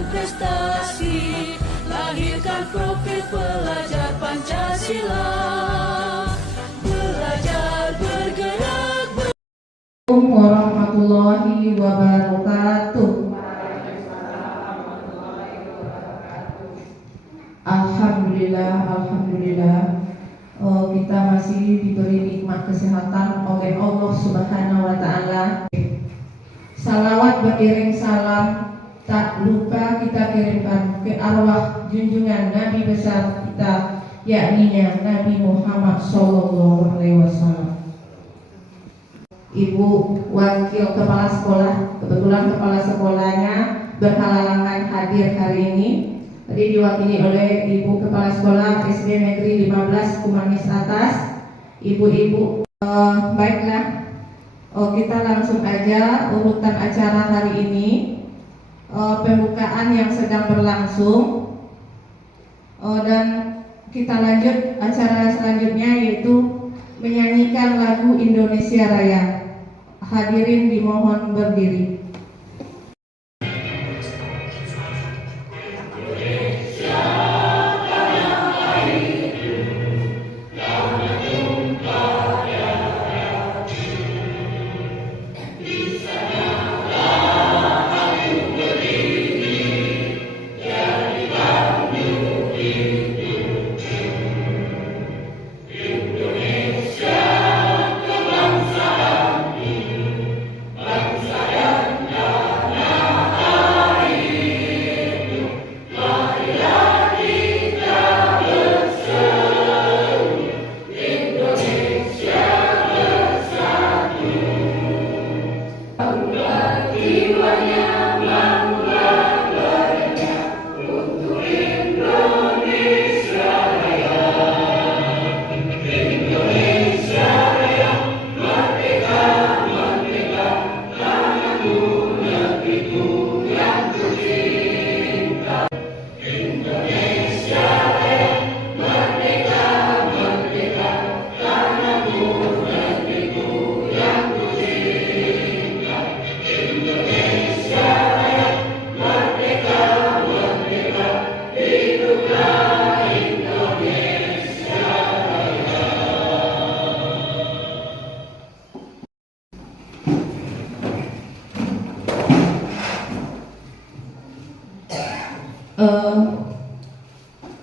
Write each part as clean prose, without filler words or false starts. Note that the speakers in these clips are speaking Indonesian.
dan prestasi, lahirkan profil pelajar Pancasila. Belajar bergerak Assalamualaikum warahmatullahi wabarakatuh. Alhamdulillah, kita masih diberi nikmat kesehatan oleh Allah Subhanahu wa Ta'ala. Salawat beriring salam tak lupa kita kirimkan ke arwah junjungan Nabi besar kita, yakni Nabi Muhammad Sallallahu Alaihi Wasallam. Ibu wakil kepala sekolah, kebetulan kepala sekolahnya berhalangan hadir hari ini. Tadi diwakili oleh Ibu Kepala Sekolah SD Negeri 15 Kumanis Atas. Ibu-ibu, baiklah, kita langsung aja urutan acara hari ini. Pembukaan yang sedang berlangsung, dan kita lanjut acara selanjutnya, yaitu menyanyikan lagu Indonesia Raya. Hadirin dimohon berdiri.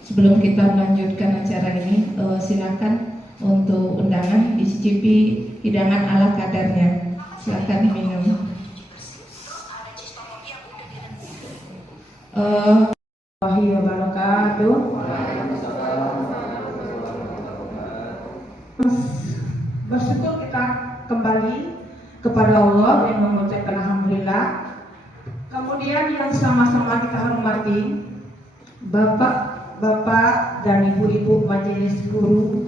Sebelum kita melanjutkan acara ini, silakan untuk undangan dicicipi hidangan ala kadarnya. Silakan diminum. Wabarakatuh. Bersyukur kita kembali kepada Allah dan mengucapkan alhamdulillah. Kemudian yang sama-sama kita hormati Bapak dan Ibu-ibu majelis guru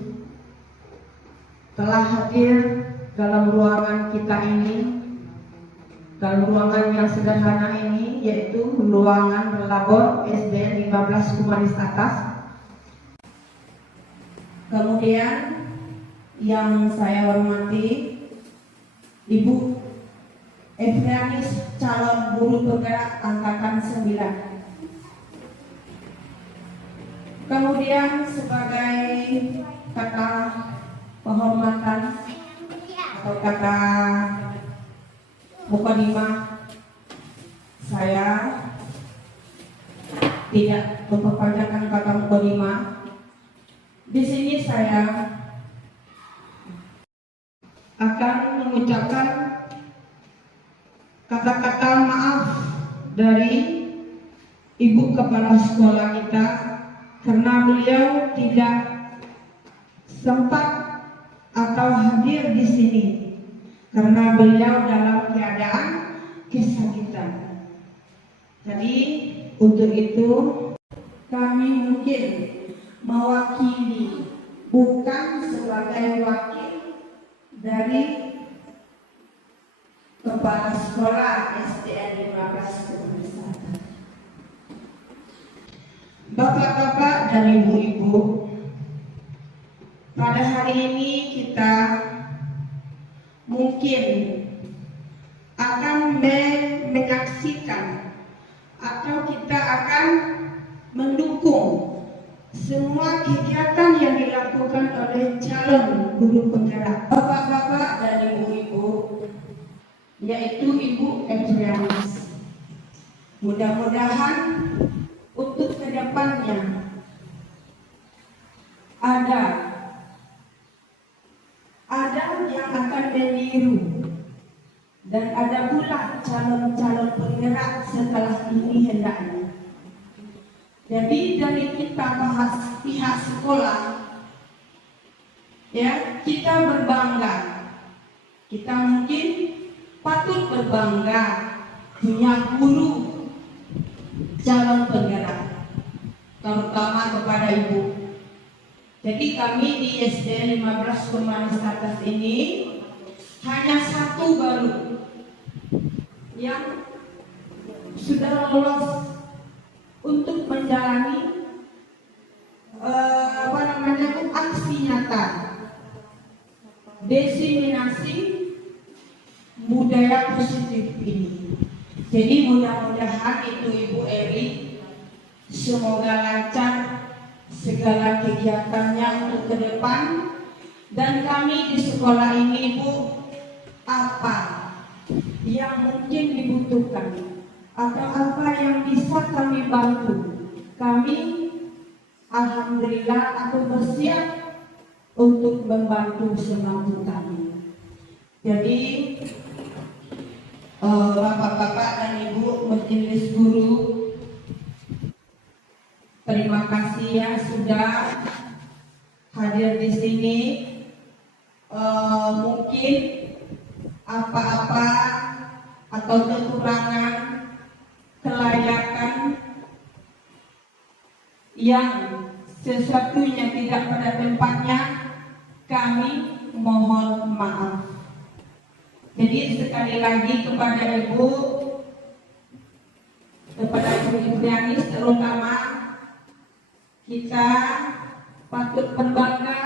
telah hadir dalam ruangan kita ini, dalam ruangan yang sederhana ini, yaitu ruangan labor SD 15 Kumanis Atas. Kemudian yang saya hormati Ibu Efranis, calon guru penggerak angkatan 9. Kemudian sebagai kata penghormatan atau kata mukadimah, saya tidak memperpanjangkan kata mukadimah. Di sini saya akan mengucapkan kata-kata maaf dari Ibu Kepala Sekolah kita, karena beliau tidak sempat atau hadir di sini karena beliau dalam keadaan kesakitan. Jadi untuk itu kami mungkin mewakili, bukan sebagai wakil dari Kepala Sekolah SDN 15 Kumanis Atas. Bapak-bapak dan ibu-ibu, pada hari ini kita mungkin akan menyaksikan atau kita akan mendukung semua kegiatan yang dilakukan oleh calon guru penggerak. Bapak-bapak dan ibu-ibu, yaitu Ibu Etrianis, mudah-mudahan untuk kedepannya ada yang akan meniru dan ada pula calon-calon penggerak setelah ini hendaknya. Jadi dari kita bahas pihak sekolah, ya, kita berbangga. Kita mungkin patut berbangga punya guru calon penggerak, terutama kepada ibu. Jadi kami di SD 15 Pemanis Atas ini hanya satu baru yang sudah lolos untuk menjalani aksi nyata diseminasi budaya positif ini. Jadi mudah-mudahan itu Ibu Eri semoga lancar segala kegiatannya untuk ke depan, dan kami di sekolah ini Bu, apa yang mungkin dibutuhkan atau apa yang bisa kami bantu, kami alhamdulillah atau bersiap untuk membantu semampu kami. Jadi bapak-bapak dan ibu majelis guru, terima kasih ya sudah hadir di sini. Mungkin apa-apa atau kekurangan, kelayakan yang sesuatunya tidak pada tempatnya, kami mohon maaf. Jadi sekali lagi kepada Ibu, kepada Ibu Etrianis terutama, kita patut berbangga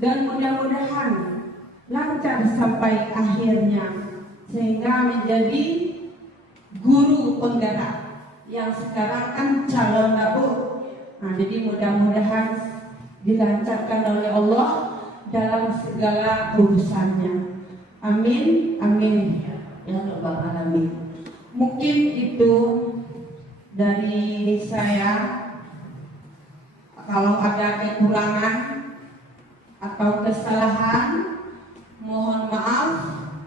dan mudah-mudahan lancar sampai akhirnya sehingga menjadi guru penggerak yang sekarang kan calon Bu. Nah, jadi mudah-mudahan dilancarkan oleh Allah dalam segala urusannya. Amin, amin ya Rabbal Alamin. Mungkin itu dari saya. Kalau ada kekurangan atau kesalahan, mohon maaf.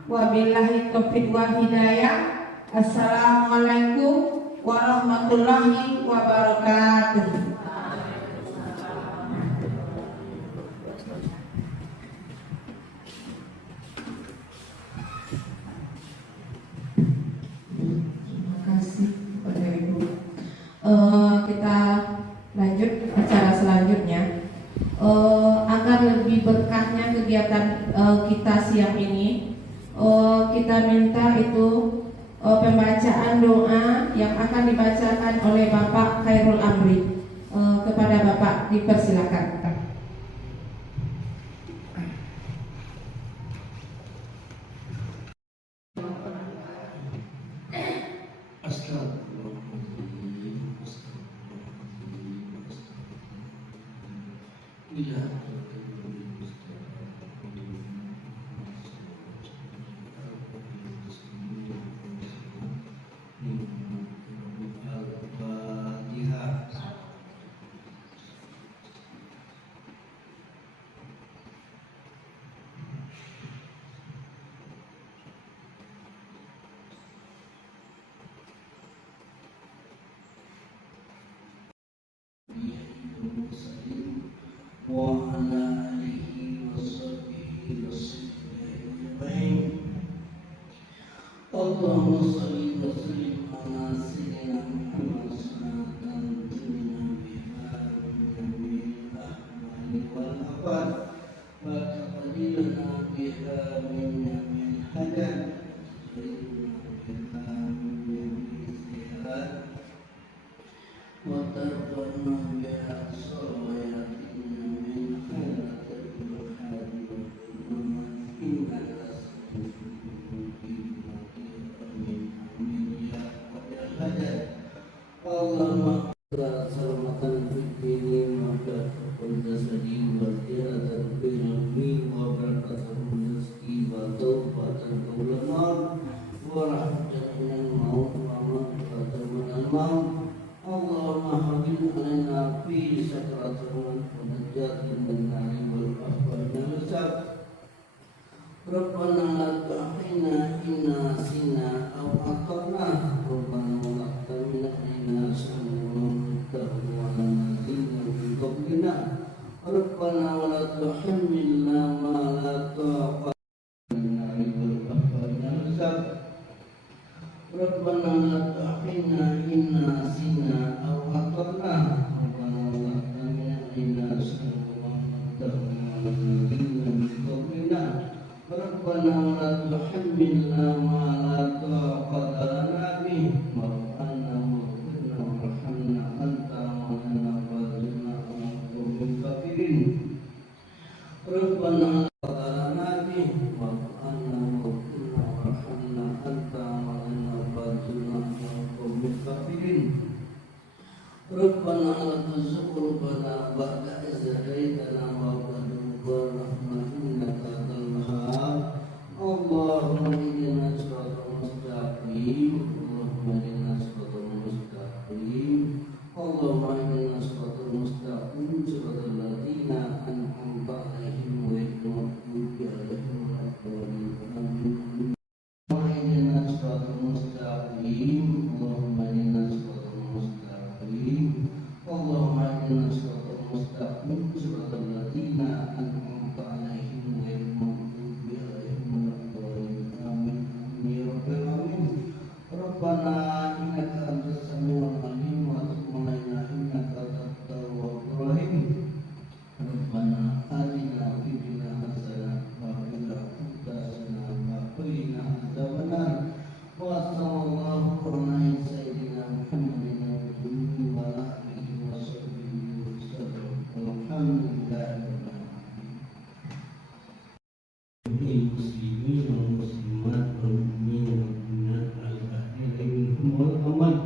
Wabillahi taufiq wal hidayah. Assalamualaikum warahmatullahi wabarakatuh. Terima kasih kepada Ibu. Kita lanjut acara selanjutnya. Agar lebih berkahnya kegiatan kita siang ini, kita minta itu pembacaan doa yang akan dibacakan oleh Bapak Khairul Amri. Kepada Bapak dipersilakan. Allahumma salli wa sallim ala sayyidina Muhammad salatan tunina biha min ahmali wal afad wa taqdilna biha min hadan biha min istihad wa tarfana biha sawayatina min khairatil hadi wa inna ربنا ولا تحملنا ما لا طاقة لنا به ربنا لا تحرمنا إن نسينا أو أخطأنا ربنا ولا تحملنا ربنا ولا تحملنا ما لا طاقة لنا به ربنا واغفرنا وارحمنا أنت مولانا فاغفرنا ونقوم بالكافرين ربنا لنا به ربنا واغفرنا وارحمنا أنت مولانا فاغفرنا ونقوم بالكافرين ربنا لا تزغ قلوبنا بعد إذ هديتنا وهب لنا من لدنك إنك أنت الوهاب اللهم اهدنا صراط المستقيم اللهم اهدنا صراط المستقيم اللهم اهدنا صراط المستقيم صراط الذين أنعمت عليهم غير المغضوب عليهم ولا الضالين آمين اللهم اهدنا صراط المستقيم اللهم اهدنا صراط المستقيم اللهم اهدنا صراط المستقيم صراط الذين أنعمت عليهم غير المغضوب عليهم ولا الضالين آمين يا رب العالمين ربنا إنك أنت السميع العليم وتب علينا إنك أنت التواب الرحيم ربنا آتنا في الدنيا حسنة وفي الآخرة حسنة وقنا عذاب النار وصلى الله على سيدنا محمد وعلى آله وصحبه وسلم والحمد لله رب العالمين المسلمين والمسلمات والمؤمنين والمؤمنات الأحياء منهم والأموات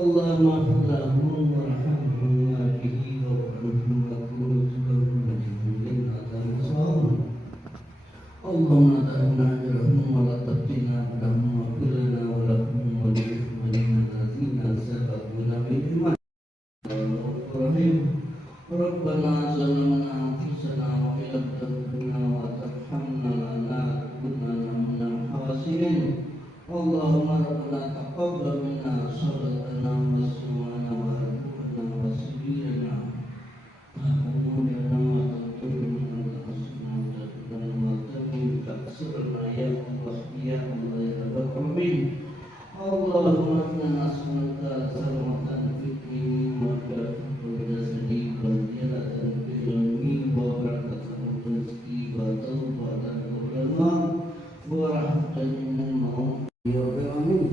اللهم اغفر لهم وارحمهم وعافهم واغفرهم واغفرهم وجعلهم عذاب الصالح اللهم تأمنا أجرهم ولا تفتنا أجرهم واغفر لنا ولهم ولإخواننا الذين سبقونا بالإيمان الرحيم ربنا ظلمنا أنفسنا وإن لم تغفر لنا وترحمنا لنكونن من الخاسرين اللهم ربنا تقبل منا صلاتنا وصيامنا وأدعونا وسجودنا وأمورنا وتوكلنا وتحسنا وتقبلنا وتمن تكسرنا يا الله يا الله يا رب العالمين اللهم إنا نسألك سلامة في الدين وعافية الجسد وزيادة في العلم وبركة في الرزق وتوبة قبل الموت ورحمة من الموت يا رب العالمين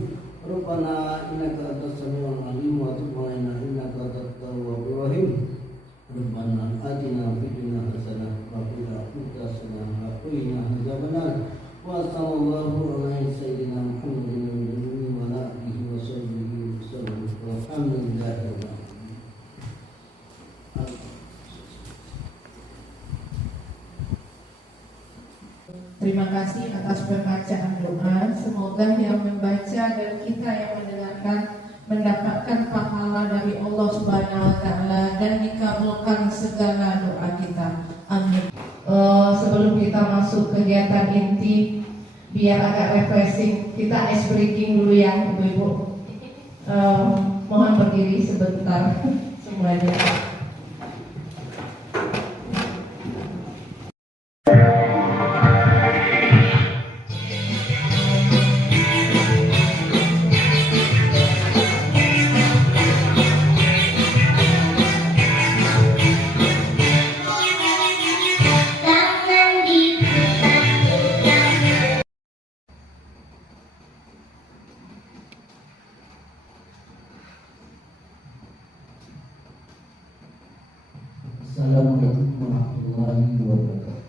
ربنا إنك أنت السميع العليم وتب علينا إنك أنت التواب الرحيم ربنا آتنا في الدنيا حسنة وفي الآخرة حسنة وقنا عذاب النار وصلى الله على سيدنا محمد وعلى آله وصحبه وسلم والحمد لله رب العالمين. Terima kasih atas pembacaan doa. Semoga yang membaca dan kita yang mendengarkan mendapatkan pahala dari Allah Subhanahu wa taala dan dikabulkan segala doa kita. Amin. Sebelum kita masuk kegiatan inti, biar agak refreshing, kita ice breaking dulu ya, Ibu-ibu. Mohon berdiri sebentar semuanya. Assalamualaikum warahmatullahi wabarakatuh.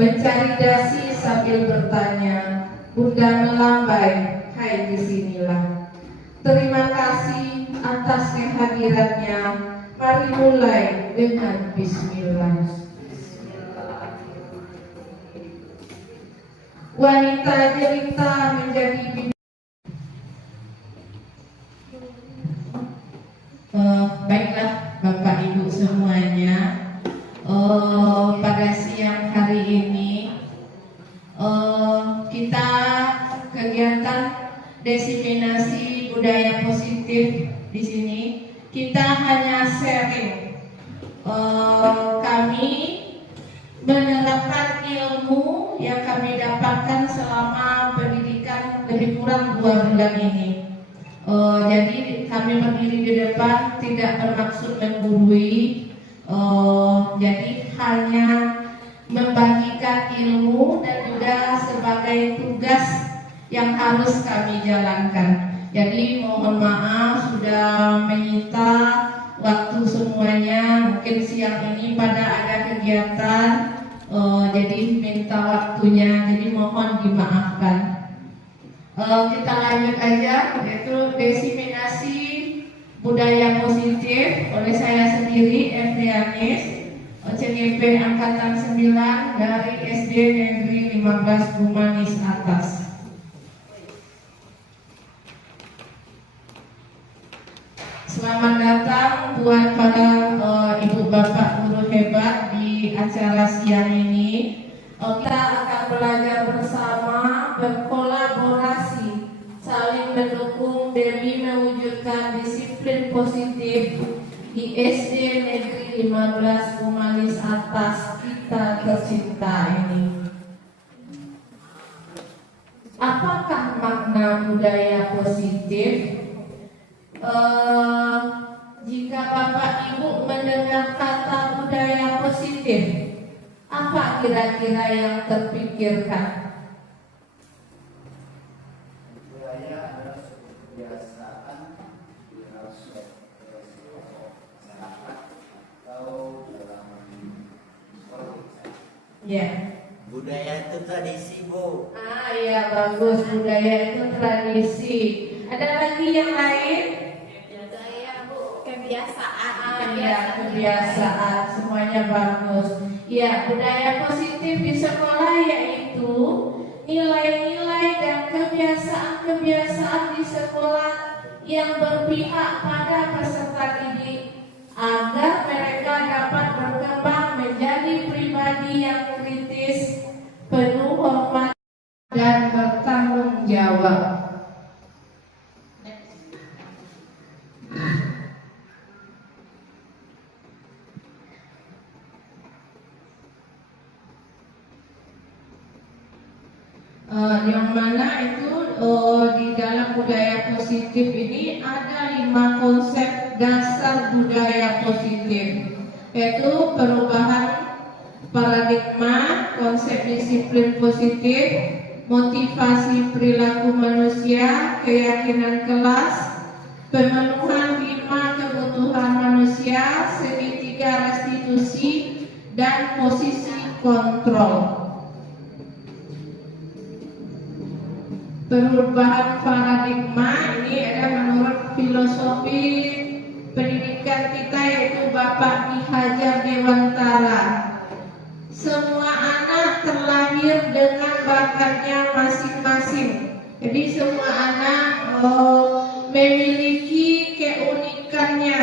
Mencari dasi sambil bertanya, Bunda melambai, hai kesinilah. Terima kasih atas kehadirannya. Mari mulai dengan Bismillah. Wanita jelita menjadi baiklah Bapak Ibu semuanya. Pada siang hari ini kita kegiatan diseminasi budaya positif di sini. Kita hanya sharing. Kami menerapkan ilmu yang kami dapatkan selama pendidikan lebih kurang 2 bulan ini. Jadi kami berdiri di depan tidak bermaksud menggurui. Jadi hanya membagikan ilmu dan juga sebagai tugas yang harus kami jalankan. Jadi mohon maaf sudah menyita waktu semuanya. Mungkin siang ini pada ada kegiatan, jadi minta waktunya. Jadi mohon dimaafkan. Kita lanjut aja, yaitu diseminasi budaya positif oleh saya sendiri, Efrianis, OCGP Angkatan 9 dari SD Negeri 15 Bumanis Atas. Selamat datang buat para ibu bapak guru hebat di acara siang ini. Kita akan belajar bersama, berkolaborasi, saling mendukung demi mewujudkan disiplin positif di SD Negeri 15 Bumanis Atas kita tercinta ini. Apakah makna budaya positif? Jika Bapak Ibu mendengar kata budaya positif, apa kira-kira yang terpikirkan? Budaya adalah kebiasaan masyarakat atau dalam Ya. Budaya itu tradisi, Bu. Iya bagus, budaya itu tradisi. Ada lagi yang lain? Budaya, Bu, kebiasaan. Iya, kebiasaan, semuanya bagus. Ya, budaya positif di sekolah yaitu nilai-nilai dan kebiasaan-kebiasaan di sekolah yang berpihak pada peserta didik agar mereka dapat berkembang menjadi pribadi yang kritis, penuh hormat dan bertanggung jawab. Yang mana itu di dalam budaya positif ini ada 5 konsep dasar budaya positif, yaitu perubahan paradigma, konsep disiplin positif, motivasi perilaku manusia, keyakinan kelas, pemenuhan 5 kebutuhan manusia, segitiga restitusi, dan posisi kontrol. Perubahan paradigma ini ada menurut filosofi pendidikan kita, yaitu Bapak Ki Hajar Dewantara. Semua anak terlahir dengan bakatnya masing-masing. Jadi semua anak memiliki keunikannya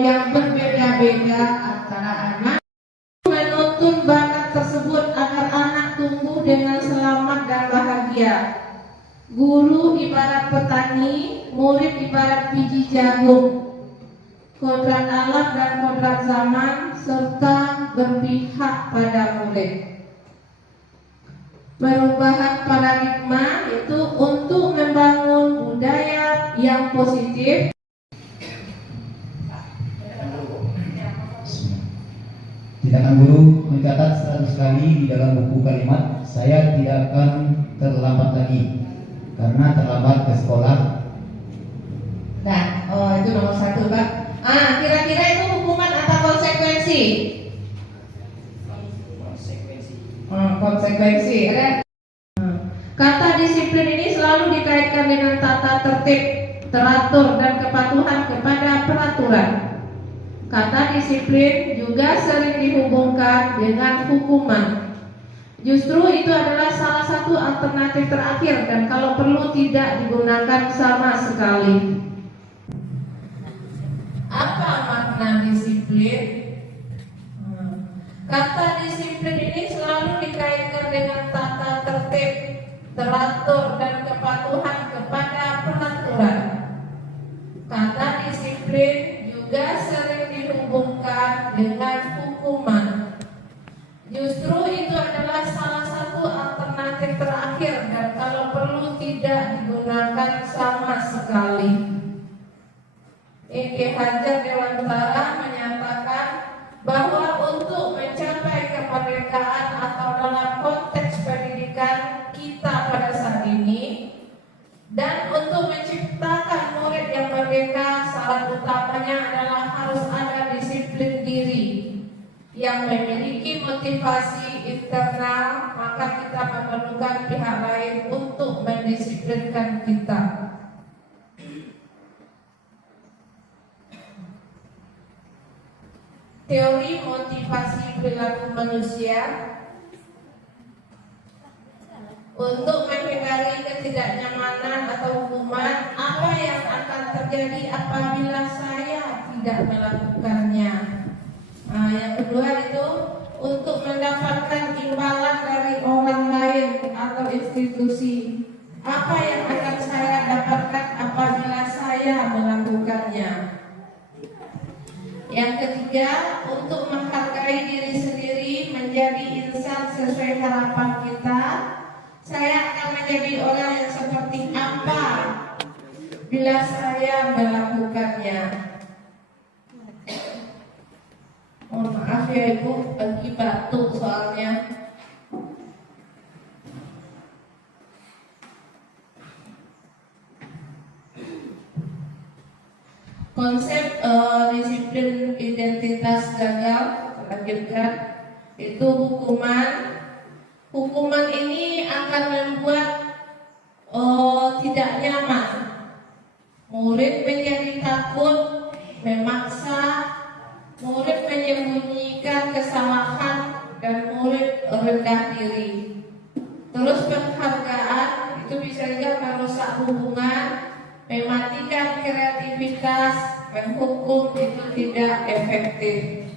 yang berbeda-beda antara anak. Menuntun bakat tersebut agar anak tumbuh dengan selamat dan bahagia. Guru ibarat petani, murid ibarat biji jagung, kodrat alam dan kodrat zaman, serta berpihak pada murid. Perubahan paradigma itu untuk membangun budaya yang positif. Tindakan guru mencatat 100 kali di dalam buku kalimat, saya tidak akan terlambat lagi karena terlambat ke sekolah. Nah, itu nomor 1, Pak. Kira-kira itu hukuman atau konsekuensi? Konsekuensi. Ada. Kata disiplin ini selalu dikaitkan dengan tata tertib, teratur, dan kepatuhan kepada peraturan. Kata disiplin juga sering dihubungkan dengan hukuman. Justru itu adalah salah satu alternatif terakhir dan kalau perlu tidak digunakan sama sekali. Apa makna disiplin? Kata disiplin ini selalu dikaitkan dengan tata tertib, teratur, dan kepatuhan kepada peraturan. Kata disiplin juga sering dihubungkan dengan hukuman. Justru itu adalah salah satu alternatif terakhir dan kalau perlu tidak digunakan sama sekali. Ki Hajar Dewantara menyatakan bahwa untuk mencapai kemerdekaan atau dalam konteks pendidikan kita pada saat ini dan untuk menciptakan murid yang merdeka, syarat utamanya adalah harus ada disiplin diri yang memiliki motivasi internal, maka kita memerlukan pihak lain untuk mendisiplinkan kita. Teori motivasi perilaku manusia untuk menghindari ketidaknyamanan atau hukuman, apa yang akan terjadi apabila saya tidak melakukannya. Yang kedua itu untuk mendapatkan imbalan dari orang lain atau institusi, apa yang akan saya dapatkan apabila saya melakukannya. Yang ketiga, untuk menghargai diri sendiri, menjadi insan sesuai harapan kita. Saya akan menjadi orang yang seperti apa bila saya melakukannya. Mohon maaf ya Ibu, lagi batuk soalnya. Konsep disiplin identitas gagal, lanjutkan, itu hukuman. Hukuman ini akan membuat tidak nyaman. Murid menjadi takut, memaksa, murid menyembunyikan kesalahan, dan murid rendah diri. Terus penghargaan itu bisa juga merusak hubungan, mematikan kreativitas, menghukum itu tidak efektif.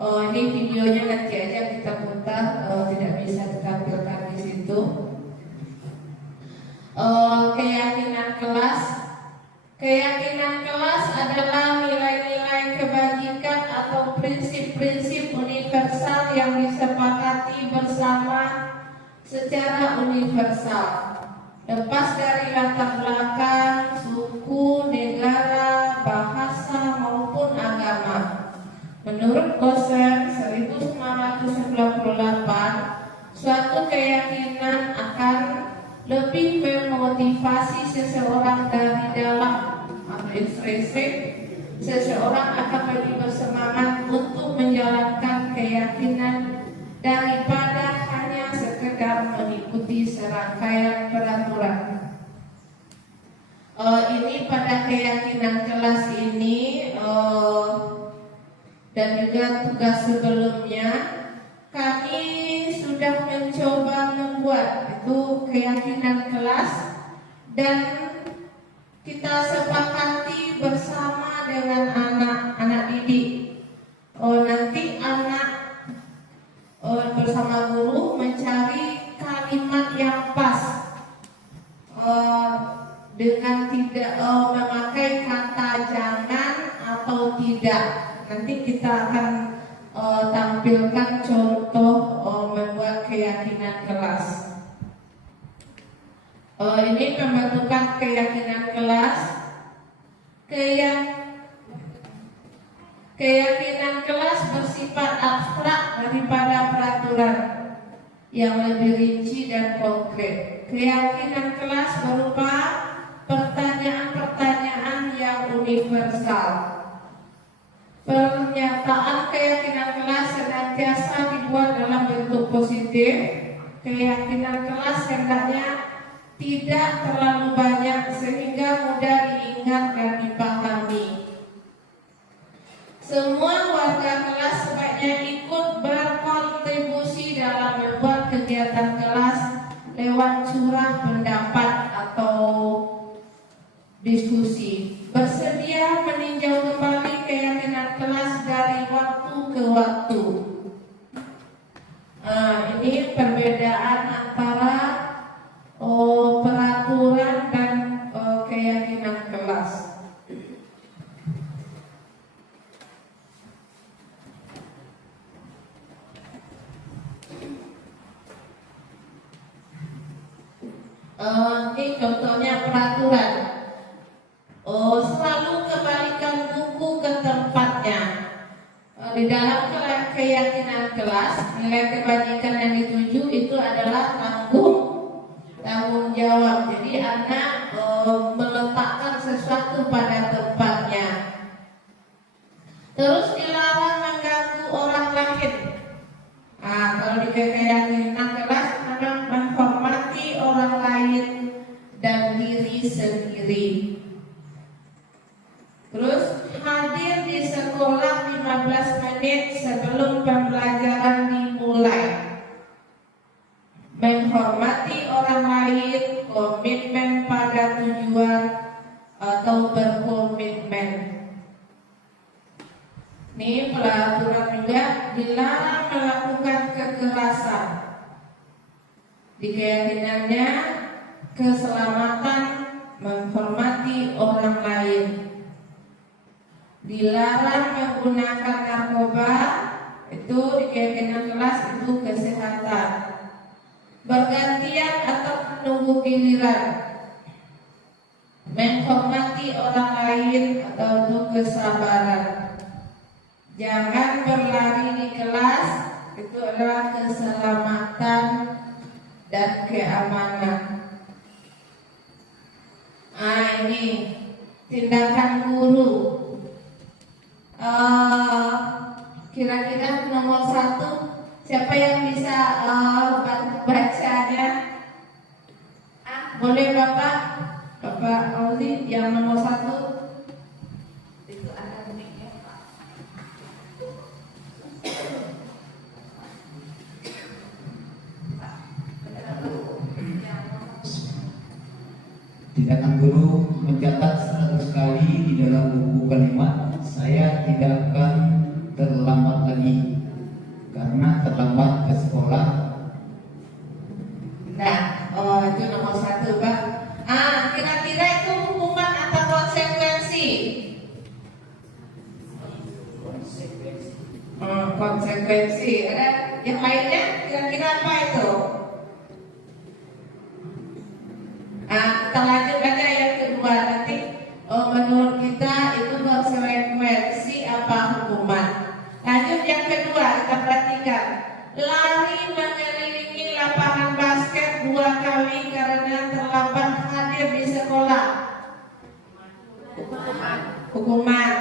Ini videonya nanti aja kita putar, tidak bisa ditampilkan di situ. Keyakinan kelas. Keyakinan kelas adalah nilai-nilai kebajikan atau prinsip-prinsip universal yang disepakati bersama secara universal, lepas dari latar belakang, suku, negara, bahasa maupun agama. Menurut Gosen 1998, suatu keyakinan akan lebih memotivasi seseorang dari dalam atau intrinsik. Seseorang akan lebih bersemangat untuk menjalankan keyakinan daripada hanya sekedar mengikuti serangkaian peraturan. Ini pada keyakinan kelas ini dan juga tugas sebelumnya kami sudah mencoba membuat itu keyakinan kelas dan kita sepakati bersama dengan anak-anak didik. Nanti anak bersama guru mencari kalimat yang pas dengan tidak memakai kata jangan atau tidak. Nanti kita akan tampilkan contoh membuat keyakinan kelas. Ini pembentukan keyakinan kelas. Keyakinan kelas bersifat abstrak daripada peraturan yang lebih rinci dan konkret. Keyakinan kelas berupa pertanyaan-pertanyaan yang universal. Pernyataan keyakinan kelas senantiasa dibuat dalam bentuk positif. Keyakinan kelas hendaknya tidak terlalu banyak sehingga mudah diingat dan dipahami. Semua warga kelas sebaiknya ikut berkontribusi dalam membuat kegiatan kelas lewat curah pendapat atau diskusi. Bersedia meninjau kembali keyakinan kelas dari waktu ke waktu. Ini perbedaan antara peraturan dan keyakinan kelas. Ini contohnya peraturan. Selalu kembalikan buku ke tempatnya. Di dalam keyakinan kelas, nilai kebajikan yang dituju itu adalah tanggung jawab. Jadi anak meletakkan sesuatu pada tempatnya. Terus dilarang mengganggu orang lain. Kalau di keyakinan kelas, anak menghormati orang lain dan diri sendiri. Terus hadir di sekolah 15 menit sebelum pembelajaran dimulai. Menghormati orang lain, komitmen pada tujuan atau berkomitmen. Ini peraturan juga, dilarang melakukan kekerasan. Di keyakinannya keselamatan, menghormati orang lain. Dilarang menggunakan narkoba, itu di keyakinan kelas itu kesehatan. Bergantian atau menunggu giliran. Menghormati orang lain atau itu kesabaran. Jangan berlari di kelas, itu adalah keselamatan dan keamanan. Ini tindakan guru. Kira-kira nomor 1, siapa yang bisa bacanya? Boleh Bapak Auzi yang nomor 1. Itu ada mic-nya, Pak. Tindakan guru mencatat 100 kali di dalam buku kalimat, saya tidak akan terlambat lagi karena terlambat ke sekolah. Itu nomor 1, Pak. Kira-kira itu hukuman atau konsekuensi? Konsekuensi. Ada yang lainnya? Kira-kira apa itu? Kita lanjut aja yang kedua nanti. Menurut kita itu konsekuensi apa hukuman? Lanjut yang kedua, kita perhatikan. Lari mengelilingi lapangan basket 2 kali karena terlambat hadir di sekolah. Hukuman.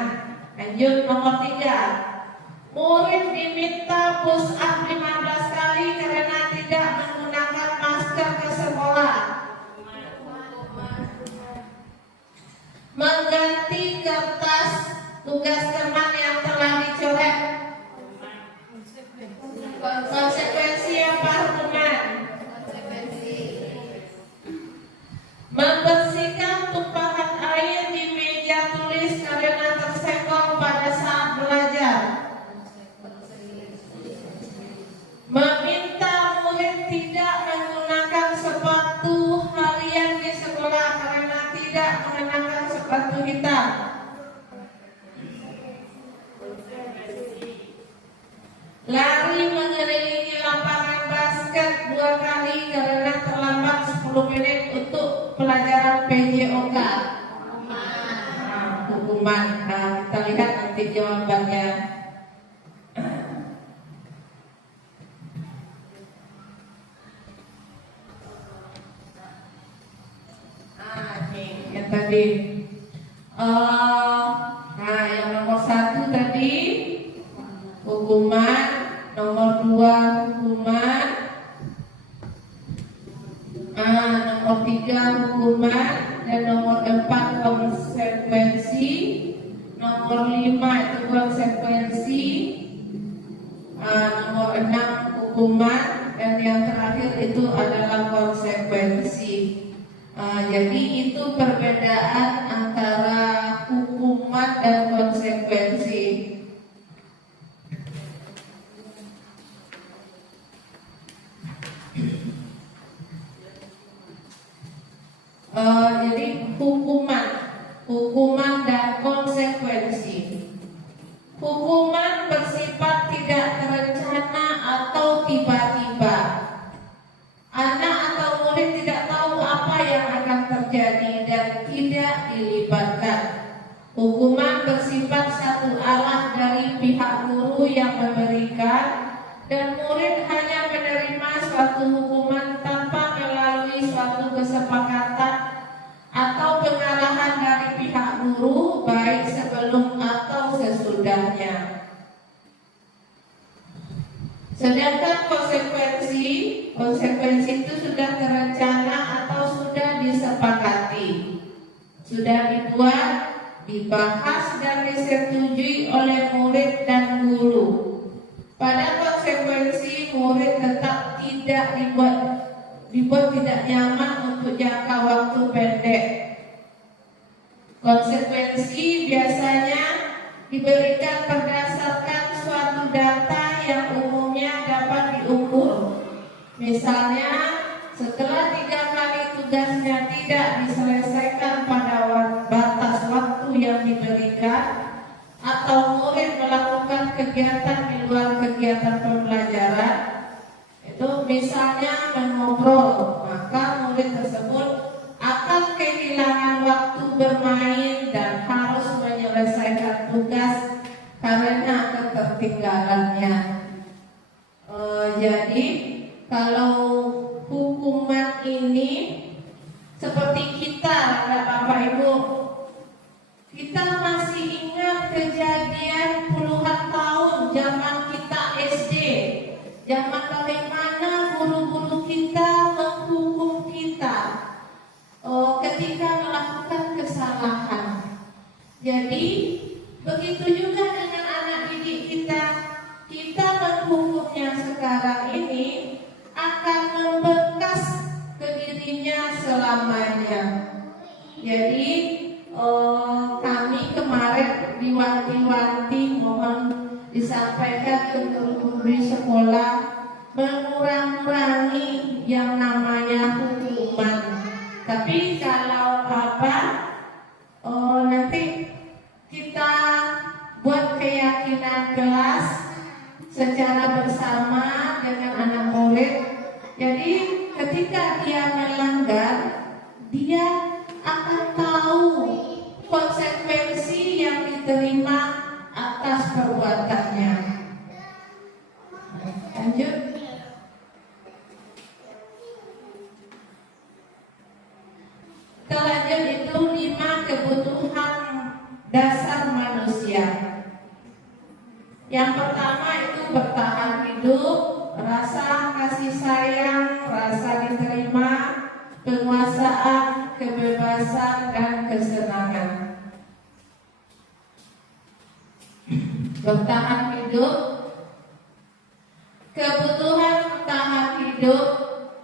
Lanjut nomor 3. Murid diminta push up 15 kali karena tidak menggunakan masker ke sekolah. Mengganti kertas tugas teman yang telah dicoret. Konsekuensi apa hukuman? Membersihkan tumpahan air di meja tulis karena tersenggol pada saat belajar. nanti jawabannya. Nih, yang tadi. Nah, yang nomor 1 tadi hukuman, nomor 2 hukuman, nomor 3 hukuman, dan nomor 4 konsekuensi, nomor 5 itu konsekuensi, nomor 6 hukuman, dan yang terakhir itu adalah konsekuensi. Jadi itu perbedaan antara hukuman dan konsekuensi. Jadi hukuman dan konsekuensi. Hukuman bersifat tidak terencana atau tiba-tiba. Anak atau murid tidak tahu apa yang akan terjadi dan tidak dilibatkan. Hukuman bersifat satu arah dari pihak guru yang memberikan, dan murid hanya menerima suatu hukuman tanpa melalui suatu kesepakatan atau pengarahan dari pihak guru, baik sebelum atau sesudahnya. Sedangkan konsekuensi itu sudah terencana atau sudah disepakati, sudah dibuat, dibahas dan disetujui oleh murid dan guru. Pada konsekuensi, murid tetap tidak dibuat tidak nyaman untuk jangka waktu pendek. Konsekuensi biasanya diberikan berdasarkan suatu data yang umumnya dapat diukur. Misalnya, setelah 3 kali tugasnya tidak diselesaikan pada batas waktu yang diberikan, atau murid melakukan kegiatan di luar kegiatan pembelajaran, itu misalnya mengobrol, maka murid tersebut akan kehilangan waktu bermain dan harus menyelesaikan tugas karena ketertinggalannya. Jadi kalau hukuman ini seperti kita, Bapak Ibu, kita masih ingat kejadian puluhan tahun zaman kita SD, zaman bagaimana guru-guru kita menghukum kita ketika melakukan kesalahan. Jadi begitu juga dengan anak didik kita, kita menghukumnya sekarang ini akan membekas ke dirinya selamanya. Jadi kami kemarin diwanti-wanti, mohon disampaikan ke guru di sekolah mengurangi yang namanya hukuman. Tapi kalau nanti kita buat keyakinan kelas secara bersama dengan anak murid. Jadi ketika dia melanggar, dia akan tahu konsekuensi yang diterima atas perbuatannya. Lanjut. Kita lanjut, itu 5 kebutuhan dasar manusia. Yang pertama itu bertahan hidup, rasa kasih sayang, rasa diterima, penguasaan, kebebasan, dan kesenangan. Bertahan hidup. Kebutuhan bertahan hidup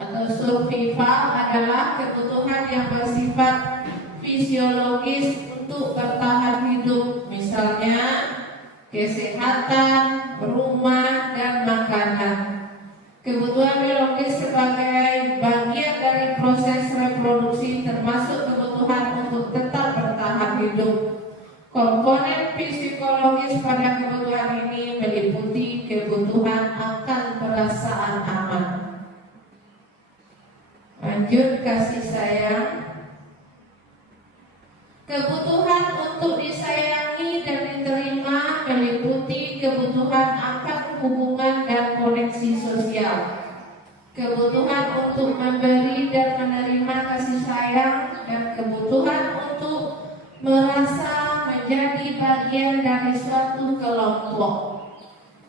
atau survival adalah kebutuhan yang bersifat fisiologis untuk bertahan hidup, misalnya kesehatan, rumah, dan makanan. Kebutuhan biologis sebagai bagian dari proses reproduksi termasuk kebutuhan untuk tetap bertahan hidup. Komponen psikologis pada kebutuhan ini meliputi kebutuhan akan perasaan aman. Lanjut, kasih sayang. Kebutuhan untuk disayangi dan diterima hubungan dan koneksi sosial. Kebutuhan untuk memberi dan menerima kasih sayang, dan kebutuhan untuk merasa menjadi bagian dari suatu kelompok.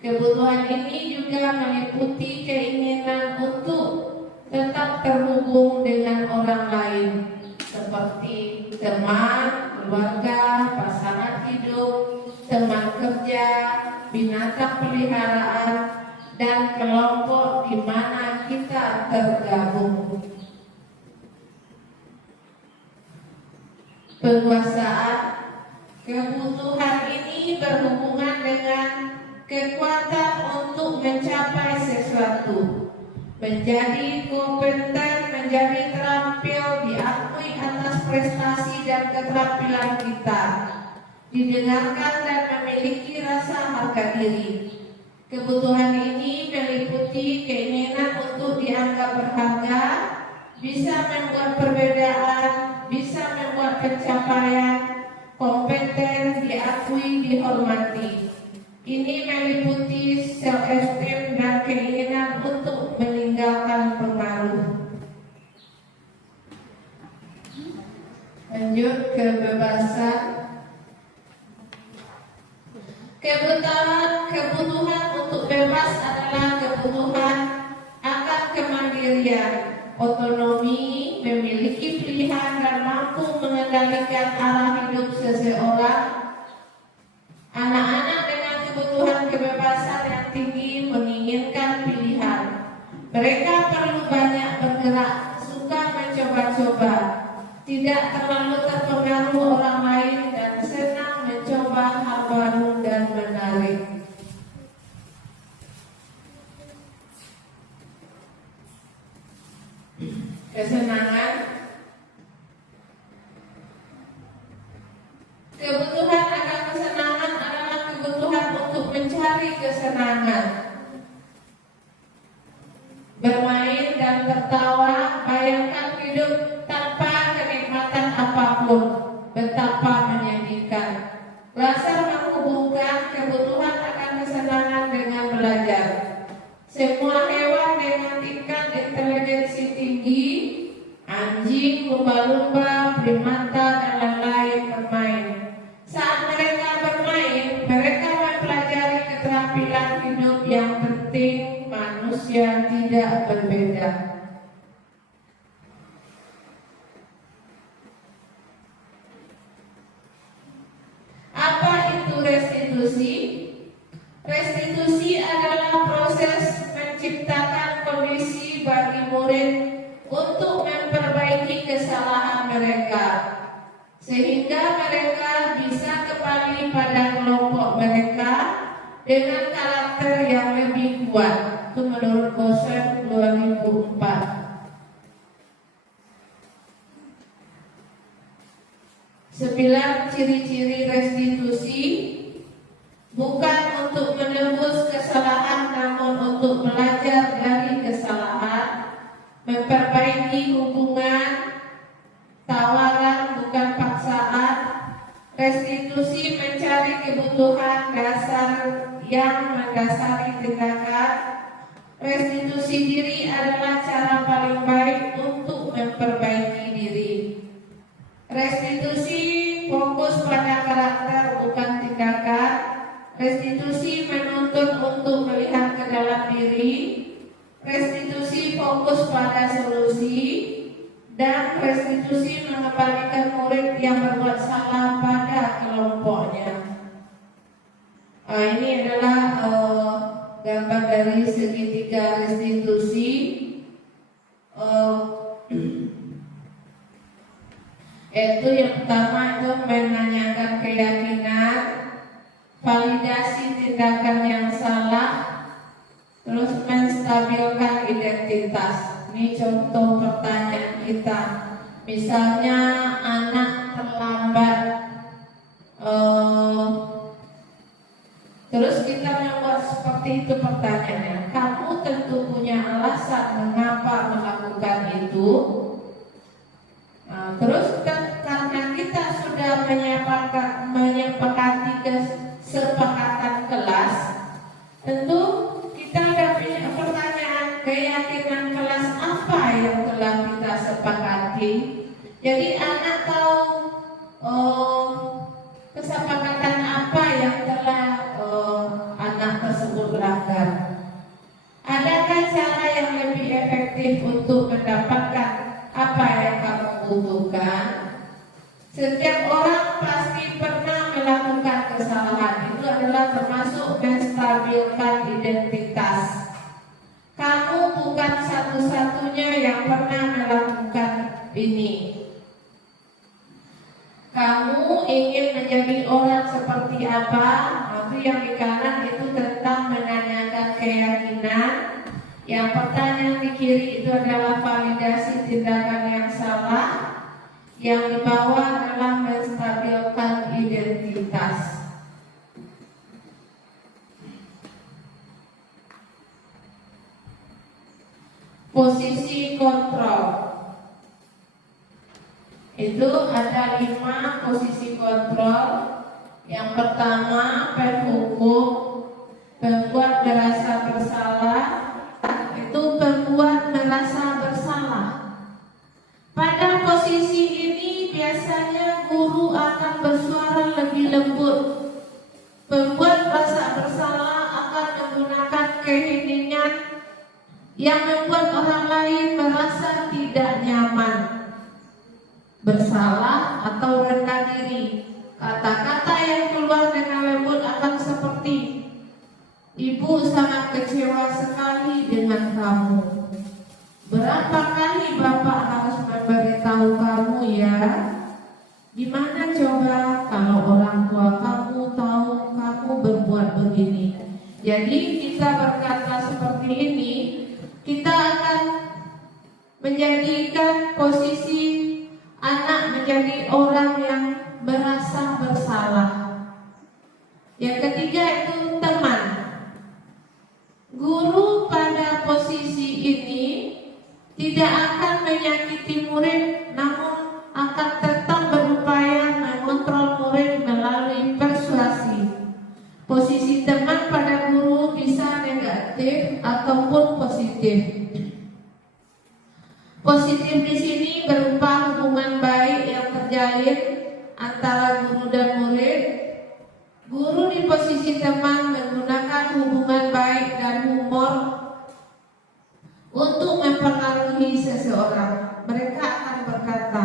Kebutuhan ini juga meliputi keinginan untuk tetap terhubung dengan orang lain, seperti teman, keluarga, pasangan hidup, teman kerja, binatang peliharaan, dan kelompok di mana kita tergabung. Penguasaan. Kebutuhan ini berhubungan dengan kekuatan untuk mencapai sesuatu, menjadi kompeten, menjadi terampil, diakui atas prestasi dan keterampilan kita, didengarkan dan memiliki rasa harga diri. Kebutuhan ini meliputi keinginan untuk dianggap berharga, bisa membuat perbedaan, bisa membuat pencapaian, kompeten, diakui, dihormati. Ini meliputi self-esteem dan keinginan untuk meninggalkan pengaruh. Lanjut, kebebasan. Kebutuhan untuk bebas adalah kebutuhan akan kemandirian, otonomi, memiliki pilihan dan mampu mengendalikan arah hidup seseorang. Anak-anak dengan kebutuhan kebebasan yang tinggi menginginkan pilihan. Mereka perlu banyak bergerak, suka mencoba-coba, tidak terlalu terpengaruh orang lain, dan senang mencoba hal baru dan menarik. Kesenangan. Kebutuhan akan kesenangan adalah kebutuhan untuk mencari kesenangan, bermain dan tertawa. Bayangkan hidup tanpa kenikmatan apapun, betapa menyedihkan. Lazar menghubungkan kebutuhan akan kesenangan dengan belajar. Semua hewan dengan tingkat inteligensi tinggi, anjing, lumba-lumba, primata, dan lain-lain bermain. Saat mereka bermain, mereka mempelajari keterampilan hidup yang penting. Manusia tidak berbeda. Apa itu restitusi? Restitusi adalah proses menciptakan kondisi bagi murid untuk memperbaiki kesalahan mereka, sehingga mereka bisa kembali pada kelompok mereka dengan karakter yang lebih kuat. Itu menurut Gosen 2004. 9 ciri-ciri restitusi. Bukan untuk menebus kesalahan, namun untuk belajar dari kesalahan, memperbaiki hubungan, tawaran bukan paksaan. Restitusi mencari kebutuhan dasar yang mendasari tindakan. Restitusi diri adalah cara paling baik untuk memperbaiki diri. Restitusi fokus pada karakter bukan tindakan. Restitusi menuntut untuk melihat ke dalam diri. Restitusi fokus pada solusi. Dan restitusi mengembalikan murid yang berbuat salah pada kelompoknya. Ini adalah gambar dari segitiga restitusi. Itu yang pertama itu menanyakan keyakinan, validasi tindakan yang salah, terus menstabilkan identitas. Ini contoh pertanyaan kita. Misalnya anak terlambat, terus kita membuat seperti itu pertanyaannya. Kamu tentu punya alasan mengapa melakukan itu. Terus karena kita sudah menyepakati kesepakatan kelas, tentu keyakinan kelas apa yang telah kita sepakati. Jadi anak tahu kesepakatan apa yang telah anak tersebut langgar. Adakah cara yang lebih efektif untuk mendapatkan apa yang kamu butuhkan? Setiap orang pasti pernah melakukan kesalahan. Itu adalah termasuk menstabilkan identitas. Kamu bukan satu-satunya yang pernah melakukan ini. Kamu ingin menjadi orang seperti apa? Itu yang di kanan itu tentang menanyakan keyakinan. Yang pertanyaan di kiri itu adalah validasi tindakan yang salah. Yang di bawah adalah menstabilkan identitas. Posisi kontrol. Itu ada 5 posisi kontrol. Yang pertama, penghukum, pembuat merasa bersalah. Itu pembuat merasa bersalah. Pada posisi ini biasanya guru akan bersuara lebih lembut. Pembuat merasa bersalah akan menggunakan keheningan yang membuat orang lain merasa tidak nyaman, bersalah atau rendah diri. Kata-kata yang keluar dengan lembut akan seperti, "Ibu sangat kecewa sekali dengan kamu. Berapa kali Bapak harus memberitahu kamu ya? Gimana coba kalau orang tua kamu tahu kamu berbuat begini?" Jadi kita berkata seperti ini, kita akan menjadikan posisi anak menjadi orang yang merasa bersalah. Yang ketiga itu teman. Guru pada posisi ini tidak akan menyakiti murid, namun akan tetap berupaya mengontrol murid melalui persuasi. Posisi teman pada guru bisa negatif ataupun positif. Positif di sini berupa hubungan baik yang terjalin antara guru dan murid. Guru di posisi teman menggunakan hubungan baik dan humor untuk mempengaruhi seseorang. Mereka akan berkata,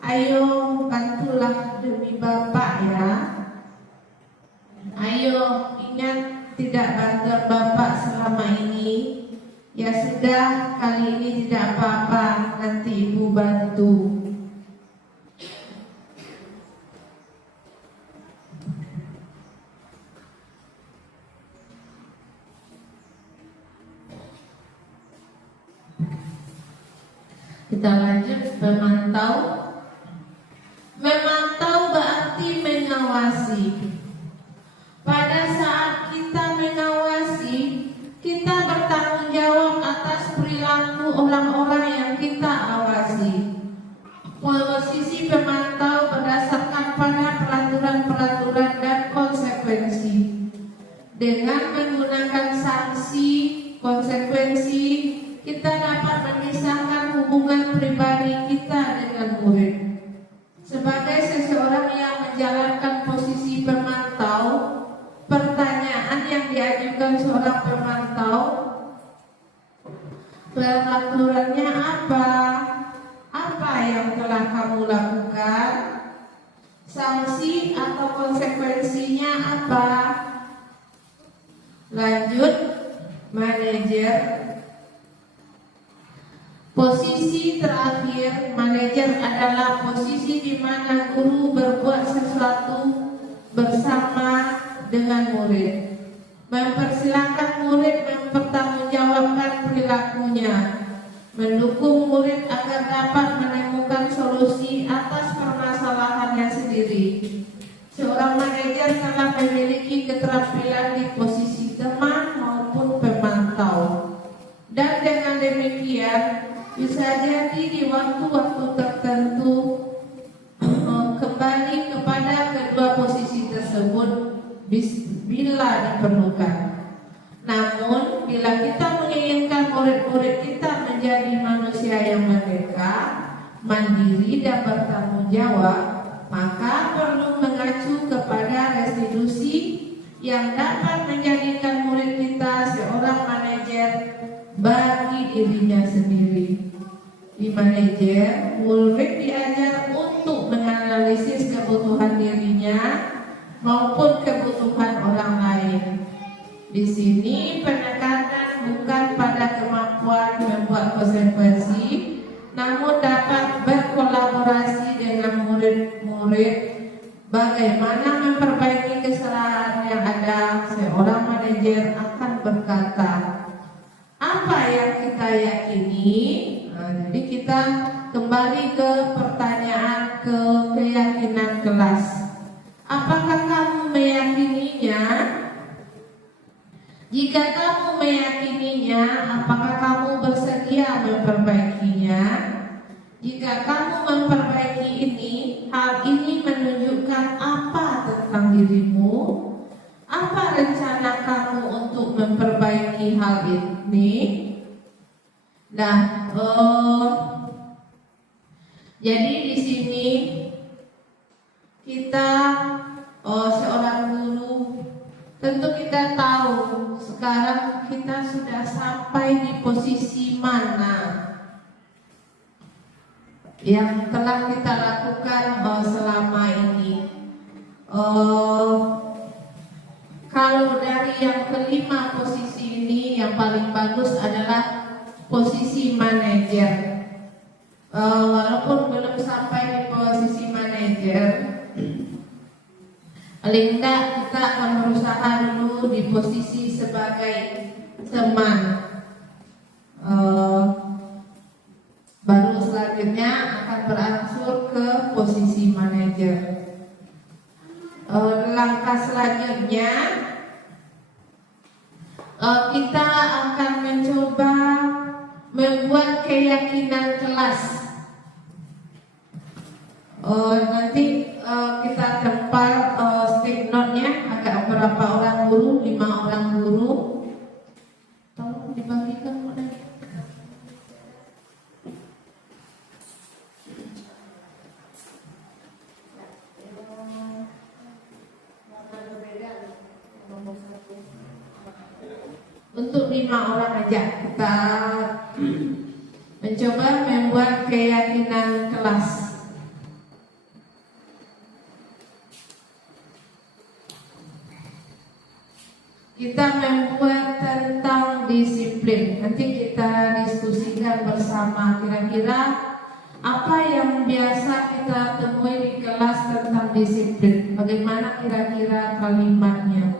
"Ayo bantulah demi Bapak ya. Ayo ingat tidak bantu Bapak selama ini. Ya sudah, kali ini tidak apa-apa, nanti Ibu bantu." Kita lanjut, memantau. Memantau berarti mengawasi. Pada saat kita mengawasi, kita bertanggung jawab atas perilaku orang-orang yang kita awasi. Posisi pemantau berdasarkan pada peraturan-peraturan dan konsekuensi. Dengan menggunakan sanksi, konsekuensi, kita dapat memisahkan hubungan pribadi kita dengan murid. Sebagai seseorang yang menjalankan posisi pemantau, pertanyaan yang diajukan seorang pemantau, peraturannya apa? Apa yang telah kamu lakukan? Sanksi atau konsekuensinya apa? Lanjut, manajer. Posisi terakhir, manajer adalah posisi di mana guru berbuat sesuatu bersama dengan murid, mempersilahkan murid mempertanggungjawabkan perilakunya, mendukung murid agar dapat menemukan solusi atas permasalahannya sendiri. Seorang manajer telah memiliki keterampilan di posisi teman maupun pemantau, dan dengan demikian bisa jadi di waktu-waktu tertentu kembali kepada kedua posisi tersebut bila diperlukan. Namun bila kita menginginkan murid murid-murid kita menjadi manusia yang merdeka, mandiri dan bertanggung jawab, maka perlu mengacu kepada restitusi yang dapat menjadikan murid kita seorang manajer bagi dirinya sendiri. Di manajer, murid diajar untuk menganalisis kebutuhan dirinya maupun kebutuhan orang lain. Di sini penekanan bukan pada kemampuan membuat konsekuensi, namun dapat berkolaborasi dengan murid-murid bagaimana memperbaiki kesalahan yang ada. Seorang manajer akan berkata, apa yang kita yakini? Jadi kita kembali ke pertanyaan keyakinan kelas. Apakah kamu meyakininya? Jika kamu meyakininya, apakah kamu bersedia memperbaikinya? Jika kamu memperbaiki ini, hal ini menunjukkan apa tentang dirimu? Apa rencana kamu untuk memperbaiki hal ini? Nah, jadi di sini kita seorang guru, tentu kita tahu sekarang kita sudah sampai di posisi mana yang telah kita lakukan selama ini. Kalau dari yang kelima posisi ini, yang paling bagus adalah posisi manajer. Walaupun belum sampai di posisi manajer, paling tidak kita akan berusaha dulu di posisi sebagai teman. Baru selanjutnya akan berangsur ke posisi manajer. Langkah selanjutnya kita akan mencoba membuat keyakinan kelas. Nanti kita tempel stick note-nya, ada berapa orang guru, 5 orang guru. Tolong dibagikan boleh. Untuk 5 orang aja kita mencoba membuat keyakinan kelas. Kita membuat tentang disiplin. Nanti kita diskusikan bersama kira-kira apa yang biasa kita temui di kelas tentang disiplin. Bagaimana kira-kira kalimatnya?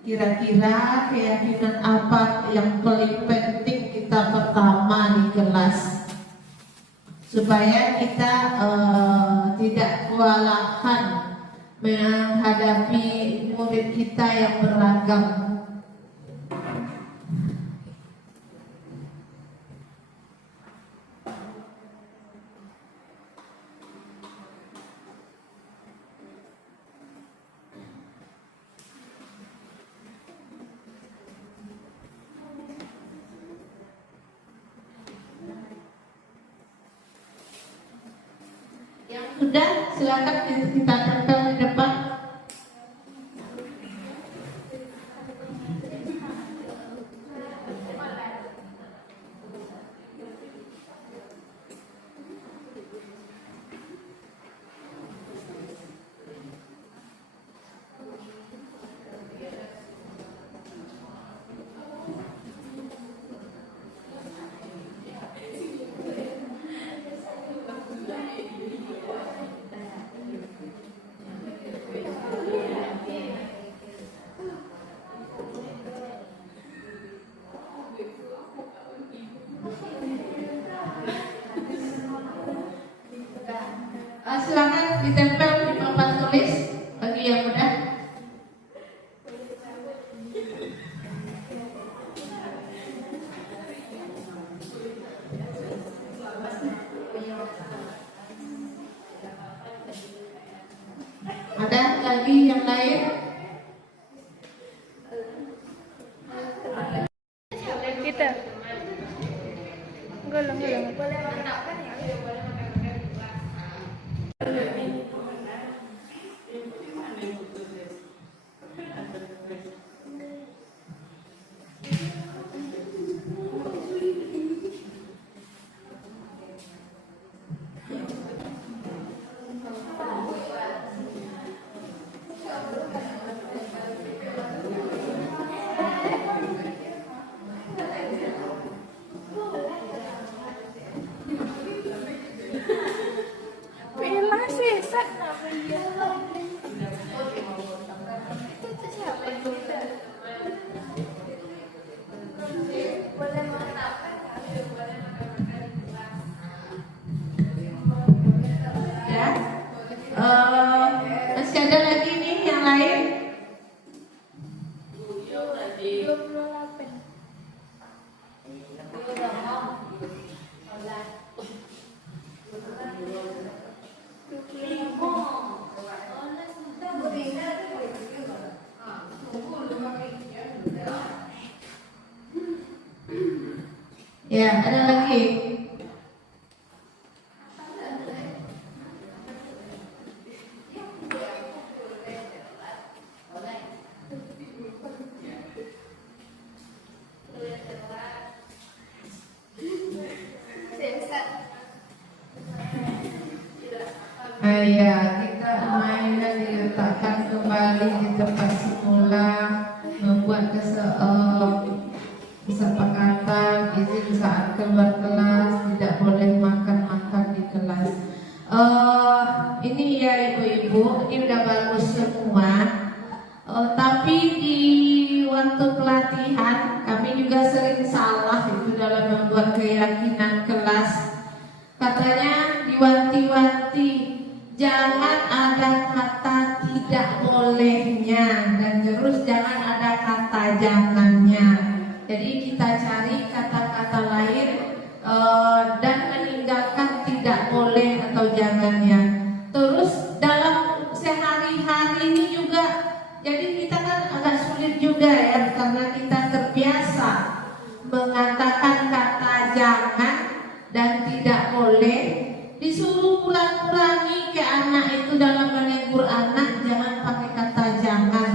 Kira-kira keyakinan apa yang paling penting kita pertama di kelas supaya kita tidak kewalahan menghadapi murid kita yang beragam. Sudah, silakan kita tempel di depan. ditempel di papan tulis bagi yang mudah. Ada lagi yang lain? Kita. Golong. Ya. Masih ada lagi nih yang lain? Ya, ada lagi. Ya, kita mainan diletakkan kembali di tempat semula, membuat kesepakatan izin saat keluar kelas, tidak boleh makan di kelas. Ini ya ibu-ibu, ini udah bagus semua. Tapi di waktu pelatihan kami juga sering salah itu dalam membuat keyakinan kelas. Katanya diwanti-wanti, jangan ada kata tidak bolehnya, dan terus jangan ada kata jangannya. Jadi kita cari kata-kata lain dan meninggalkan tidak boleh atau jangannya. Terus dalam sehari-hari ini juga, jadi kita kan agak sulit juga ya, karena kita terbiasa mengatakan kata jangan dan tidak boleh. Disuruh ulang-ulangi ke anak itu dalam menegur anak, jangan pakai kata jangan.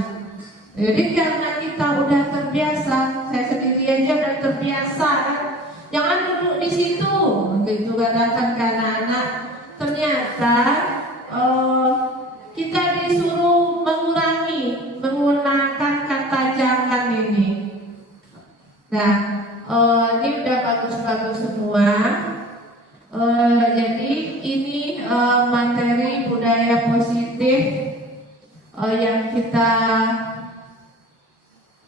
Jadi karena kita udah terbiasa, saya sendiri aja udah terbiasa kan, jangan duduk di situ, begitu katakan ke anak-anak. Ternyata kita disuruh mengurangi menggunakan kata jangan ini. Nah, ini udah bagus-bagus semua. Jadi ini materi budaya positif yang kita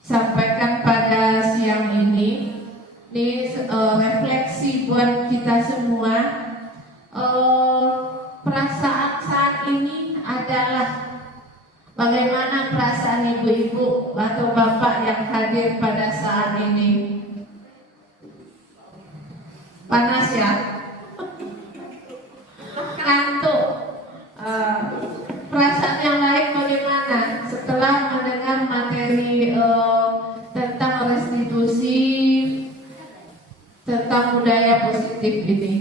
sampaikan pada siang ini. Ini refleksi buat kita semua. Perasaan saat ini adalah bagaimana perasaan ibu-ibu atau bapak yang hadir pada saat ini. Panas ya? Ngantuk. Perasaan yang lain bagaimana setelah mendengar materi tentang restitusi, tentang budaya positif ini?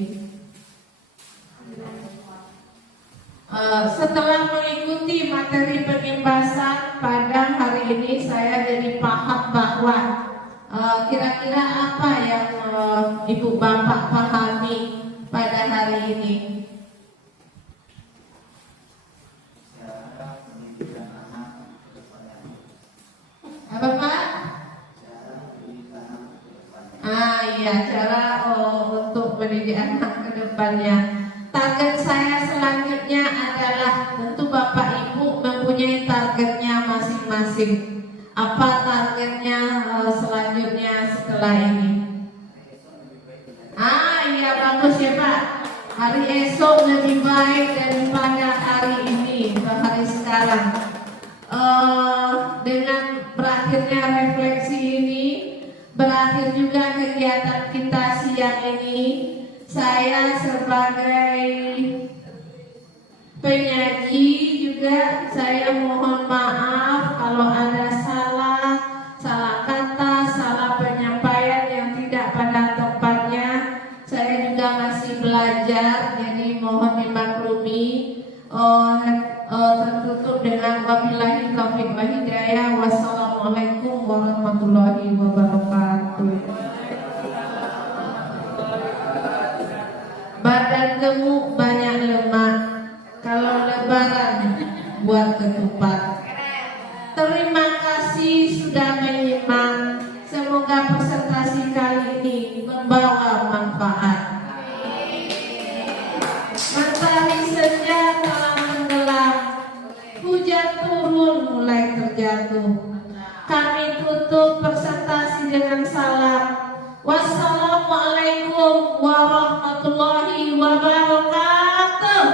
Setelah mengikuti materi pengimbasan pada hari ini, saya jadi paham bahwa kira-kira apa yang ibu bapak pahami pada hari ini. Apa Pak? Iya, cara untuk mendidik anak ke depannya. Target saya selanjutnya adalah, tentu Bapak Ibu mempunyai targetnya masing-masing. Apa targetnya selanjutnya setelah ini? Iya bagus ya Pak. Hari esok lebih baik daripada hari sekarang. Dengan berakhirnya refleksi ini, berakhir juga kegiatan kita siang ini. Saya sebagai penyaji juga saya mohon maaf kalau ada salah kata, salah penyampaian yang tidak pada tempatnya. Saya juga masih belajar, jadi mohon dimaklumi. Tertutup dengan wabillahi taufiq wal hidayah. Wassalamualaikum warahmatullahi wabarakatuh. Badan gemuk banyak lemak, kalau lebaran buat ketupat. Terima kasih sudah menyimak. Semoga presentasi kali ini membawa manfaat. Matahari senja telah menggelam, hujan turun mulai terjatuh. Kami tutup presentasi dengan salam. Wassalamualaikum warahmatullahi wabarakatuh.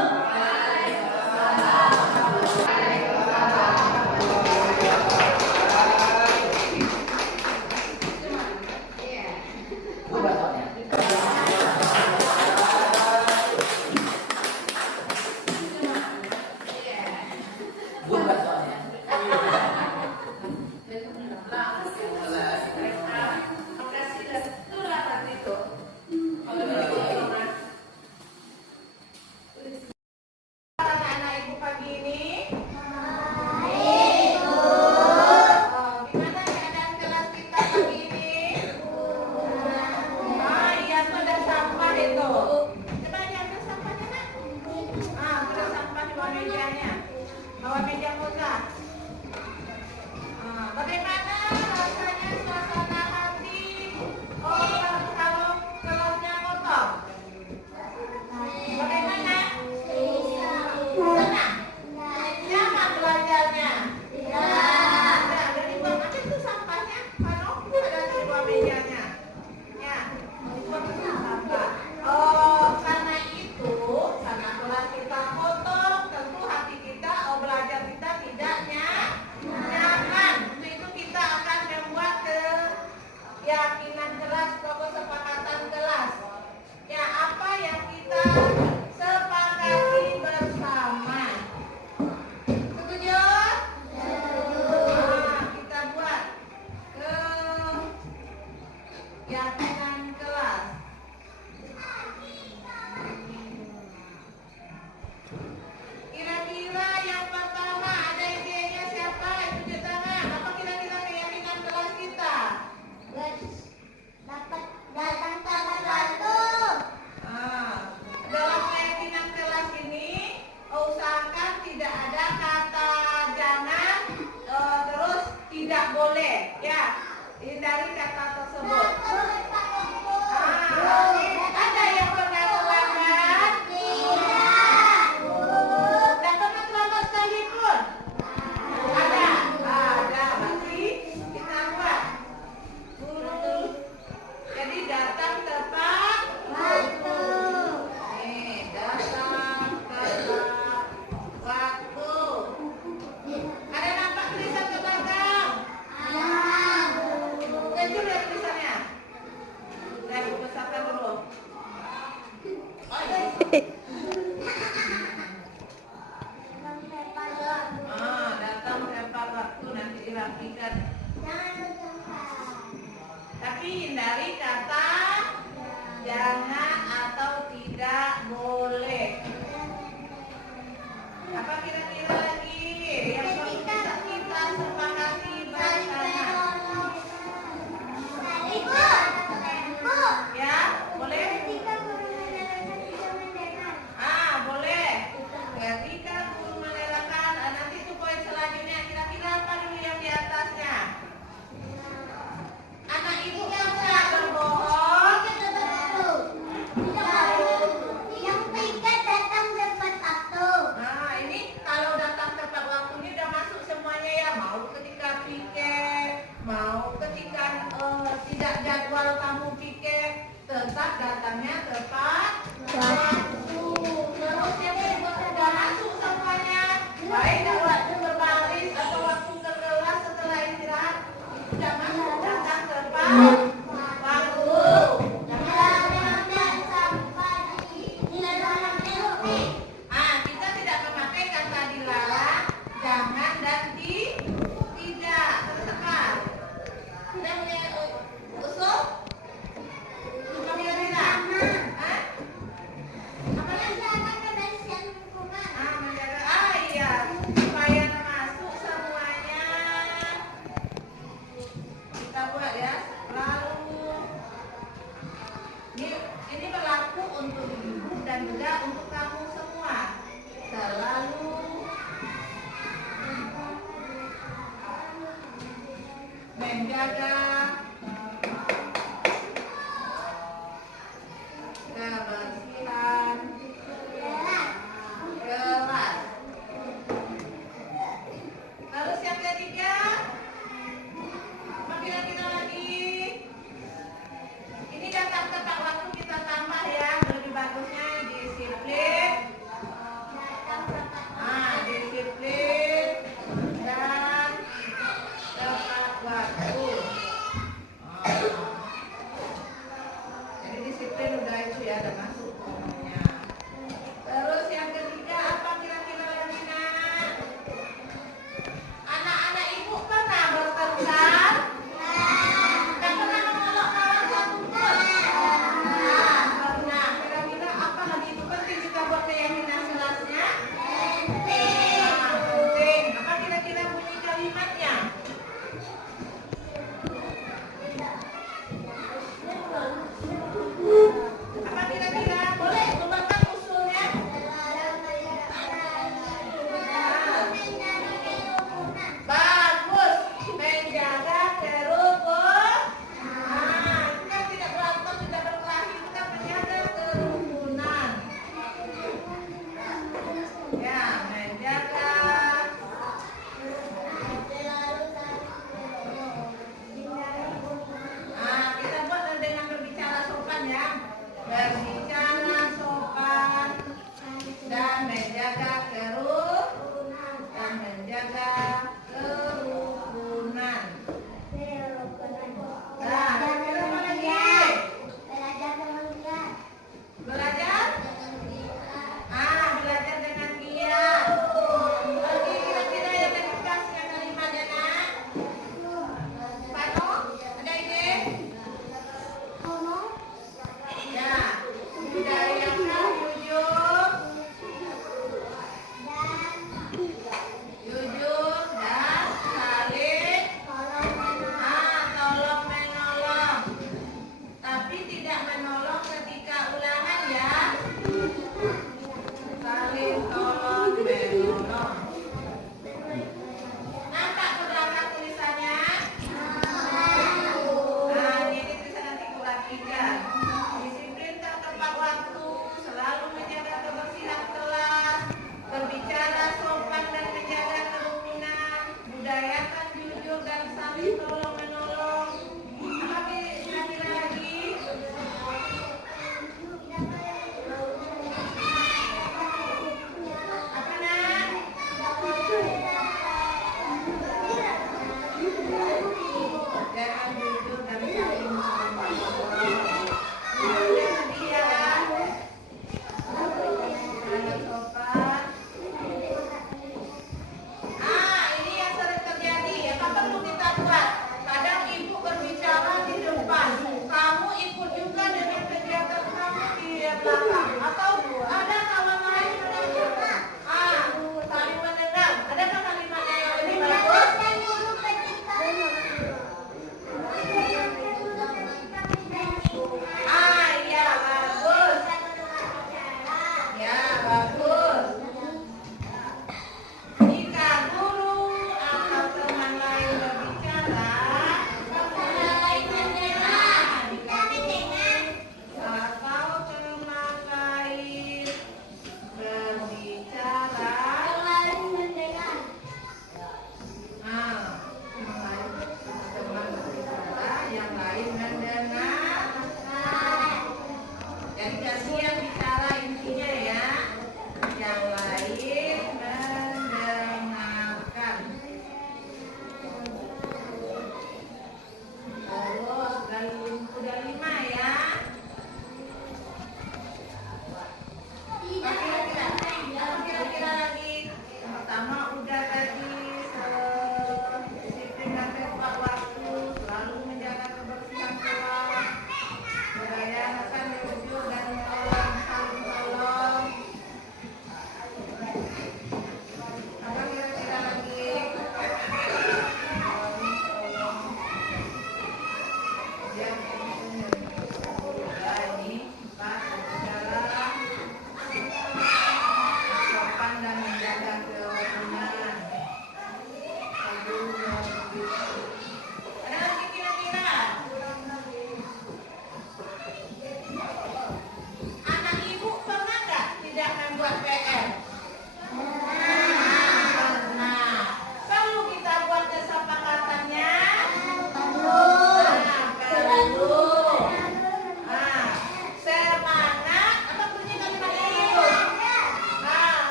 Anak-anak ibu pagi ini. Gimana keadaan kelas kita pagi ini? Iya, tuh ada sampah itu. Coba lihat ada sampahnya, Nak. Ada sampah di bawah mejanya. Bawah meja muka. Bagaimana rasanya suasana hati kalau kelasnya kotor? Bagaimana? Senang? Nyaman belajarnya? Ada di bawah mana itu sampahnya? Ada di bawah mejanya. Ya, dibuang ke sampah. Karena itu, karena kelas kita kotor, tentu hati kita, belajar kita tidak nyaman. Untuk itu kita akan membuat keyakinan kelas, pokok sepakatan kelas. Ya, apa yang kita sepakati bersama. Setuju? Kita buat keyakinan kelas. Kira-kira yang pertama ada idenya siapa? Tunjuk tangan. Apa kira-kira keyakinan kelas kita? Dapat datang tepat waktu. Dalam keyakinan kelas ini usahakan tidak ada kata jangan, terus tidak boleh, ya, hindari kata tersebut. Ada yang pernah terlambat? Dan pernah terlambat sekalipun? Ada, berarti kita buat guru. Jadi datang tepat Waktu. datang tepat waktu. Ada nampak tulisan ke belakang? Kecil ya tulisannya. Saya besarkan dulu. Datang tepat waktu, nanti dirapikan. Tapi hindari kata jangan atau tidak boleh. Apa kira-kira lagi yang perlu kita sepakati bersama? Ya, boleh? Boleh. Ketika guru menerangkan, nanti itu poin selanjutnya. Kira-kira apa dulu yang di atasnya? Anak ibu yang tidak berbohong. Ini kalau datang tepat waktunya udah masuk semuanya ya. Mau ketika piket, mau ketika tidak jadwal kamu piket, tetap datangnya tepat waktu. Terus yang udah masuk semuanya. Baik, Sudah masuk datang tepat waktu. Kita tidak memakai kata dilarang, jangan dan tidak. Terus apa? Sudah punya usul? Sudah punya dilarang? Apa lagi? Menjaga. Iya, supaya masuk semuanya. Kita buat ya. Lalu ini berlaku untuk ibu dan juga untuk kamu semua. Selalu menjaga kebersihan kelas. Terus yang ketiga, apa kira-kira lagi? Ini datang tepat waktu kita tambah ya, lebih bagusnya disiplin. Disiplin dan tepat waktu. Jadi disiplin udah itu ya, udah masuk pokoknya. Terus yang ketiga apa kira-kira lagi nak? Anak-anak ibu pernah bertengkar? Dan pernah menolak kawan satu? Pernah. Kira-kira apa lagi itu penting kita buat keyakinan kelasnya? Penting. Apa kira-kira bunyi kalimatnya? Apa kira-kira? Boleh keluarkan usulnya? Bagus, menjaga kerukunan. Kita tidak berantem, tidak berkelahi, kita menjaga kerukunan. Ya, menjaga. Kita buat dengan berbicara sopan ya. Berbicara sopan dan menjaga kerukunan. Nah, kira-kira apa lagi? Belajar? Belajar dengan giat. Lagi kira-kira yang tegasnya kalimatnya nak? Pano, ada ide? Ya, budayakan jujur dan saling tolong menolong. Tapi tidak menolong ketika ulangan ya. Saling tolong menolong. Nampak ke belakang tulisannya? Ini tulisan nanti kuratikan. Disiplin dan tepat waktu, selalu menjaga kebersihan kelas, berbicara sopan dan menjaga kerukunan, budayakan jujur dan saling tolong menolong. Apa kira-kira lagi? Apa nak? Jangan jujur dan saling menolong. Jujur tadi ya. Jangan sopan. Ini yang sering terjadi. Apa perlu kita buat? Kadang ibu berbicara di depan, kamu ikut juga dengan kegiatan kamu di belakang. Atau ada kawan lain mendengar. Saling mendengar. Adakah kalimatnya yang lebih bagus? Iya,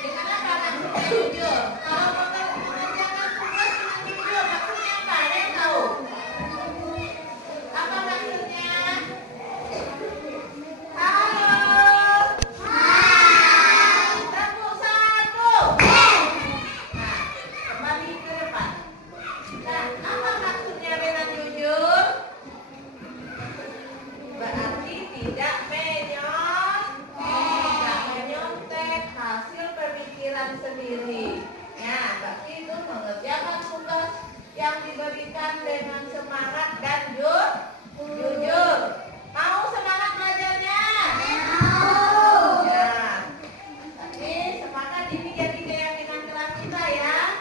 Dengan apa maksudnya jujur? Kalau mengerjakan tugas dengan jujur, maksudnya apa? Ada yang tahu? Apa maksudnya? Halo. Tepuk satu. Nah, kembali ke depan. Nah, apa maksudnya dengan jujur? Berarti tidak menyontek hasil pemikiran sendiri. Ya, berarti itu mengerjakan tugas yang diberikan dengan semangat dan jujur. Mau semangat belajarnya? Mau. Ya. Tapi semangat ini jadi keyakinan kelas kita ya.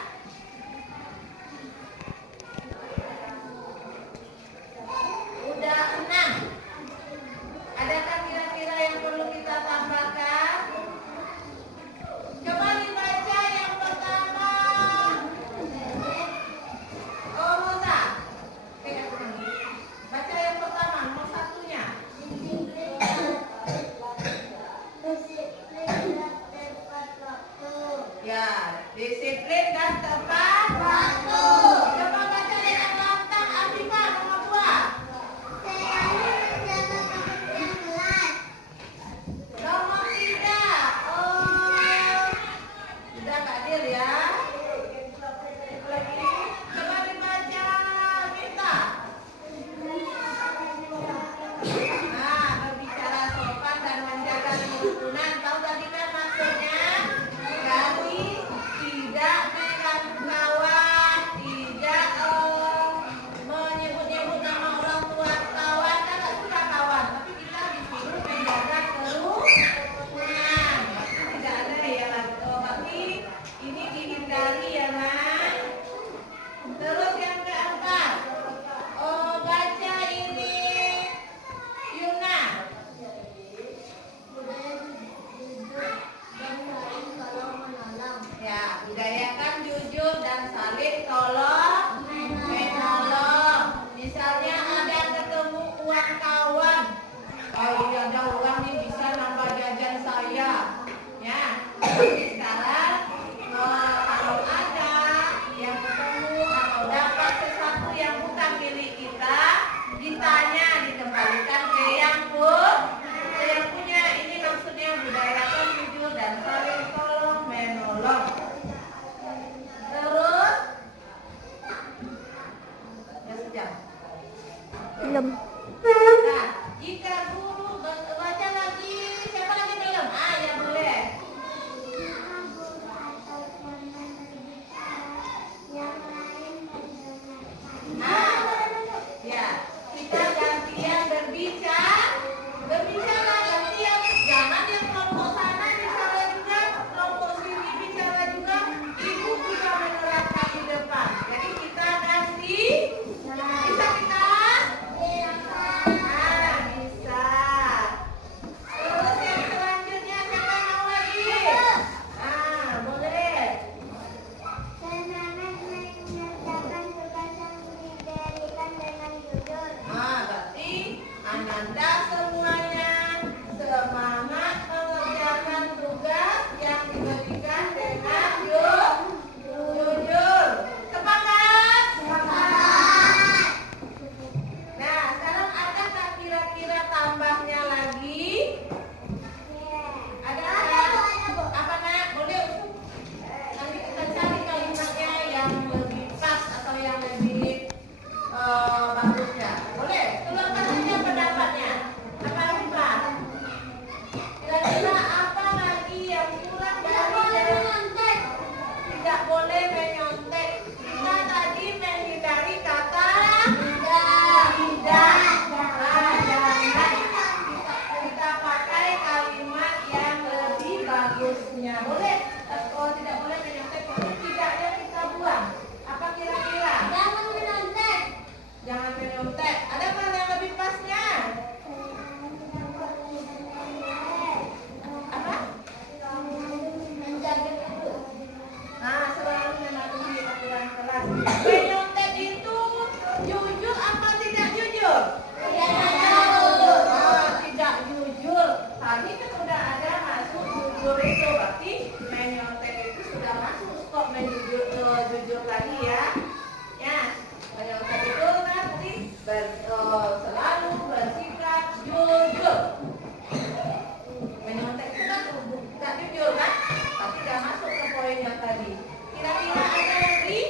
Udah 6. Adakah kira-kira yang perlu kita tambahkan? Coba dibaca yang pertama. Oh, Rosa. Baca yang pertama, nomor satunya. Ya, disiplin dan tepat waktu. Coba baca yang lantang, Afifah, nomor 2. Nomor 3. Oh, sudah Kak Dil ya. Coba dibaca, Minta. Nah, berbicara sopan dan menjaga kerukunan. Tahu tadi kan maksudnya? Dari tidak mengganggu kawan, tidak menyebut-nyebut nama orang tua kawan, kan tak suka kawan, tapi kita disuruh menjaga kerukunan. Berarti tidak ada ya, berarti ini dihindari ya, Nak. Terus yang keempat, baca ini, Yuna. Ya, budayakan jujur dan saling tolong menolong. Misalnya ada ketemu uang kawan. Oh iya, ada uang nih bisa nambah jajan saya. Ya, jadi sekarang kalau ada yang ketemu atau dapat sesuatu yang bukan milik kita, ditanya, dikembalikan ke yang punya. Ini maksudnya budayakan jujur dan saling tolong menolong. Terus ya sudah. Belum. Nah, jika guru baca lagi, siapa lagi belum? Ya boleh. Ya, kita gantian berbicara. Gantian, jangan yang kelompok sana bicara juga, kelompok sini bicara juga. Ibu juga menerapkan di depan. Jadi kita ganti. Bisa kita? Bisa. Terus yang selanjutnya siapa yang mau lagi? Boleh. Berarti Ananda semuanya semangat mengerjakan tugas yang diberikan dengan jujur. Sepakat? Sepakat. Nah, sekarang ada tak kira-kira tambahnya lagi? Ada? Apa Nak? Boleh? Nanti kita cari kalimatnya yang lebih pas atau yang lebih bagusnya. Boleh? Keluarkan saja pendapatnya. Apa Rifah? Kira-kira apa lagi yang kurang dari tidak boleh menyontek? Kita tadi menghindari kata tidak. Jangan kita pakai kalimat yang lebih bagusnya. Boleh? Kalau tidak boleh menyontek, tidaknya kita buang. Apa kira-kira? Jangan menyontek. Ada mana yang lebih pasnya? Apa? Selalu mematuhi aturan kelas. Menyontek itu jujur apa tidak jujur? Tidak jujur. Tadi kan udah ada masuk jujur. jujur itu berarti main nyontek itu sudah masuk kok main jujur lagi ya. Ya, main nyontek itu nanti selalu bersikap jujur. Main nyontek itu kan nggak jujur kan? Tapi udah masuk ke poin yang tadi. Kira-kira ada lagi?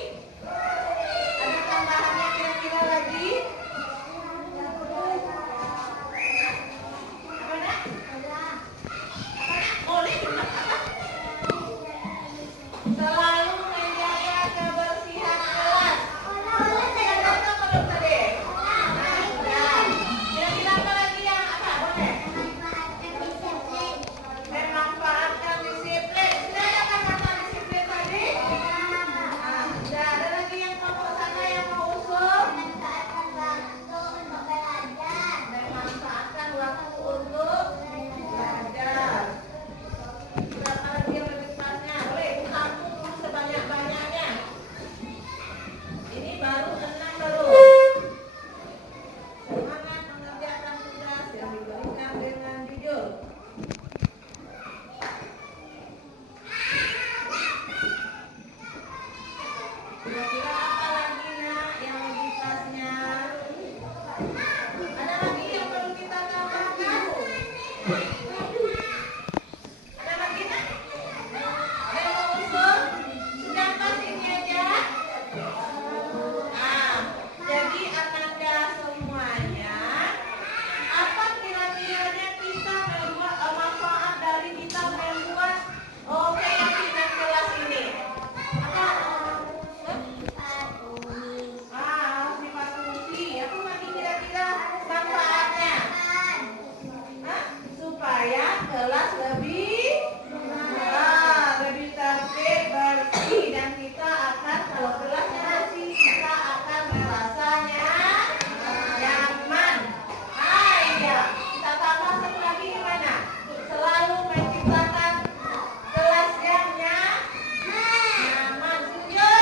Ada tambahannya kira-kira lagi? Apa nak? Boleh juga apa? Selalu menjaga kebersihan kelas. Sudah datang belum tadi? Nah, sudah. Kira-kira apa lagi yang apa? Boleh? Memanfaatkan disiplin. Sudah ada kata disiplin tadi? Nah, sudah. Ada lagi yang kelompok sana yang mau usul? Memanfaatkan waktu untuk belajar. Berapa lagi yang lebih pasnya? Boleh tampung dulu sebanyak-banyaknya. Ini baru 6 baru. Semangat mengerjakan tugas yang diberikan dengan jujur. Kira-kira apa lagi nak yang lebih pasnya? Ada lagi yang perlu kita tambahkan? Ada lagi nak? Ada yang mau usul? Sudah pas ini aja? Nah, jadi Ananda semuanya, apa kira-kiranya kita membuat manfaat dari kita membuat keyakinan kelas ini? Apa? Harus dipatuhi. Apa lagi kira-kira manfaatnya? Hah? Supaya kelas lebih tertib, bersih, dan kita akan, kalau kelasnya bersih, kita akan merasanya nyaman. Iya, kita tambah satu lagi gimana? Selalu menciptakan kelas yang nyaman. Setuju?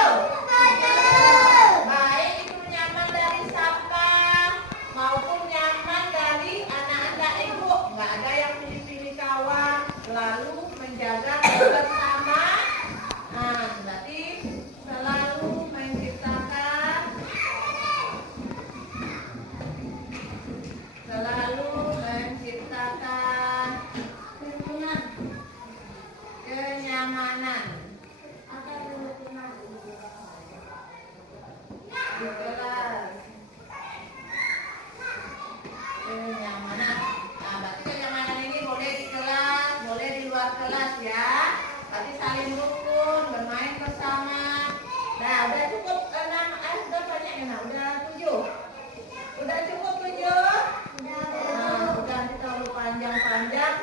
Baik itu nyaman dari siapa maupun nyaman dari anak-anak ibu. Nggak ada yang pilih-pilih kawan, selalu menjaga kebersamaan. Nah, berarti selalu menciptakan kenyamanan di kelas. Kenyamanan. Nah, berarti kenyamanan ini boleh di kelas, boleh di luar kelas ya. Berarti saling rukun, bermain bersama. Nah, udah cukup 6, udah banyaknya. Nah, udah 7. Udah cukup 7? Nah, udah kita terlalu panjang-panjang.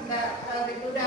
Enggak, udah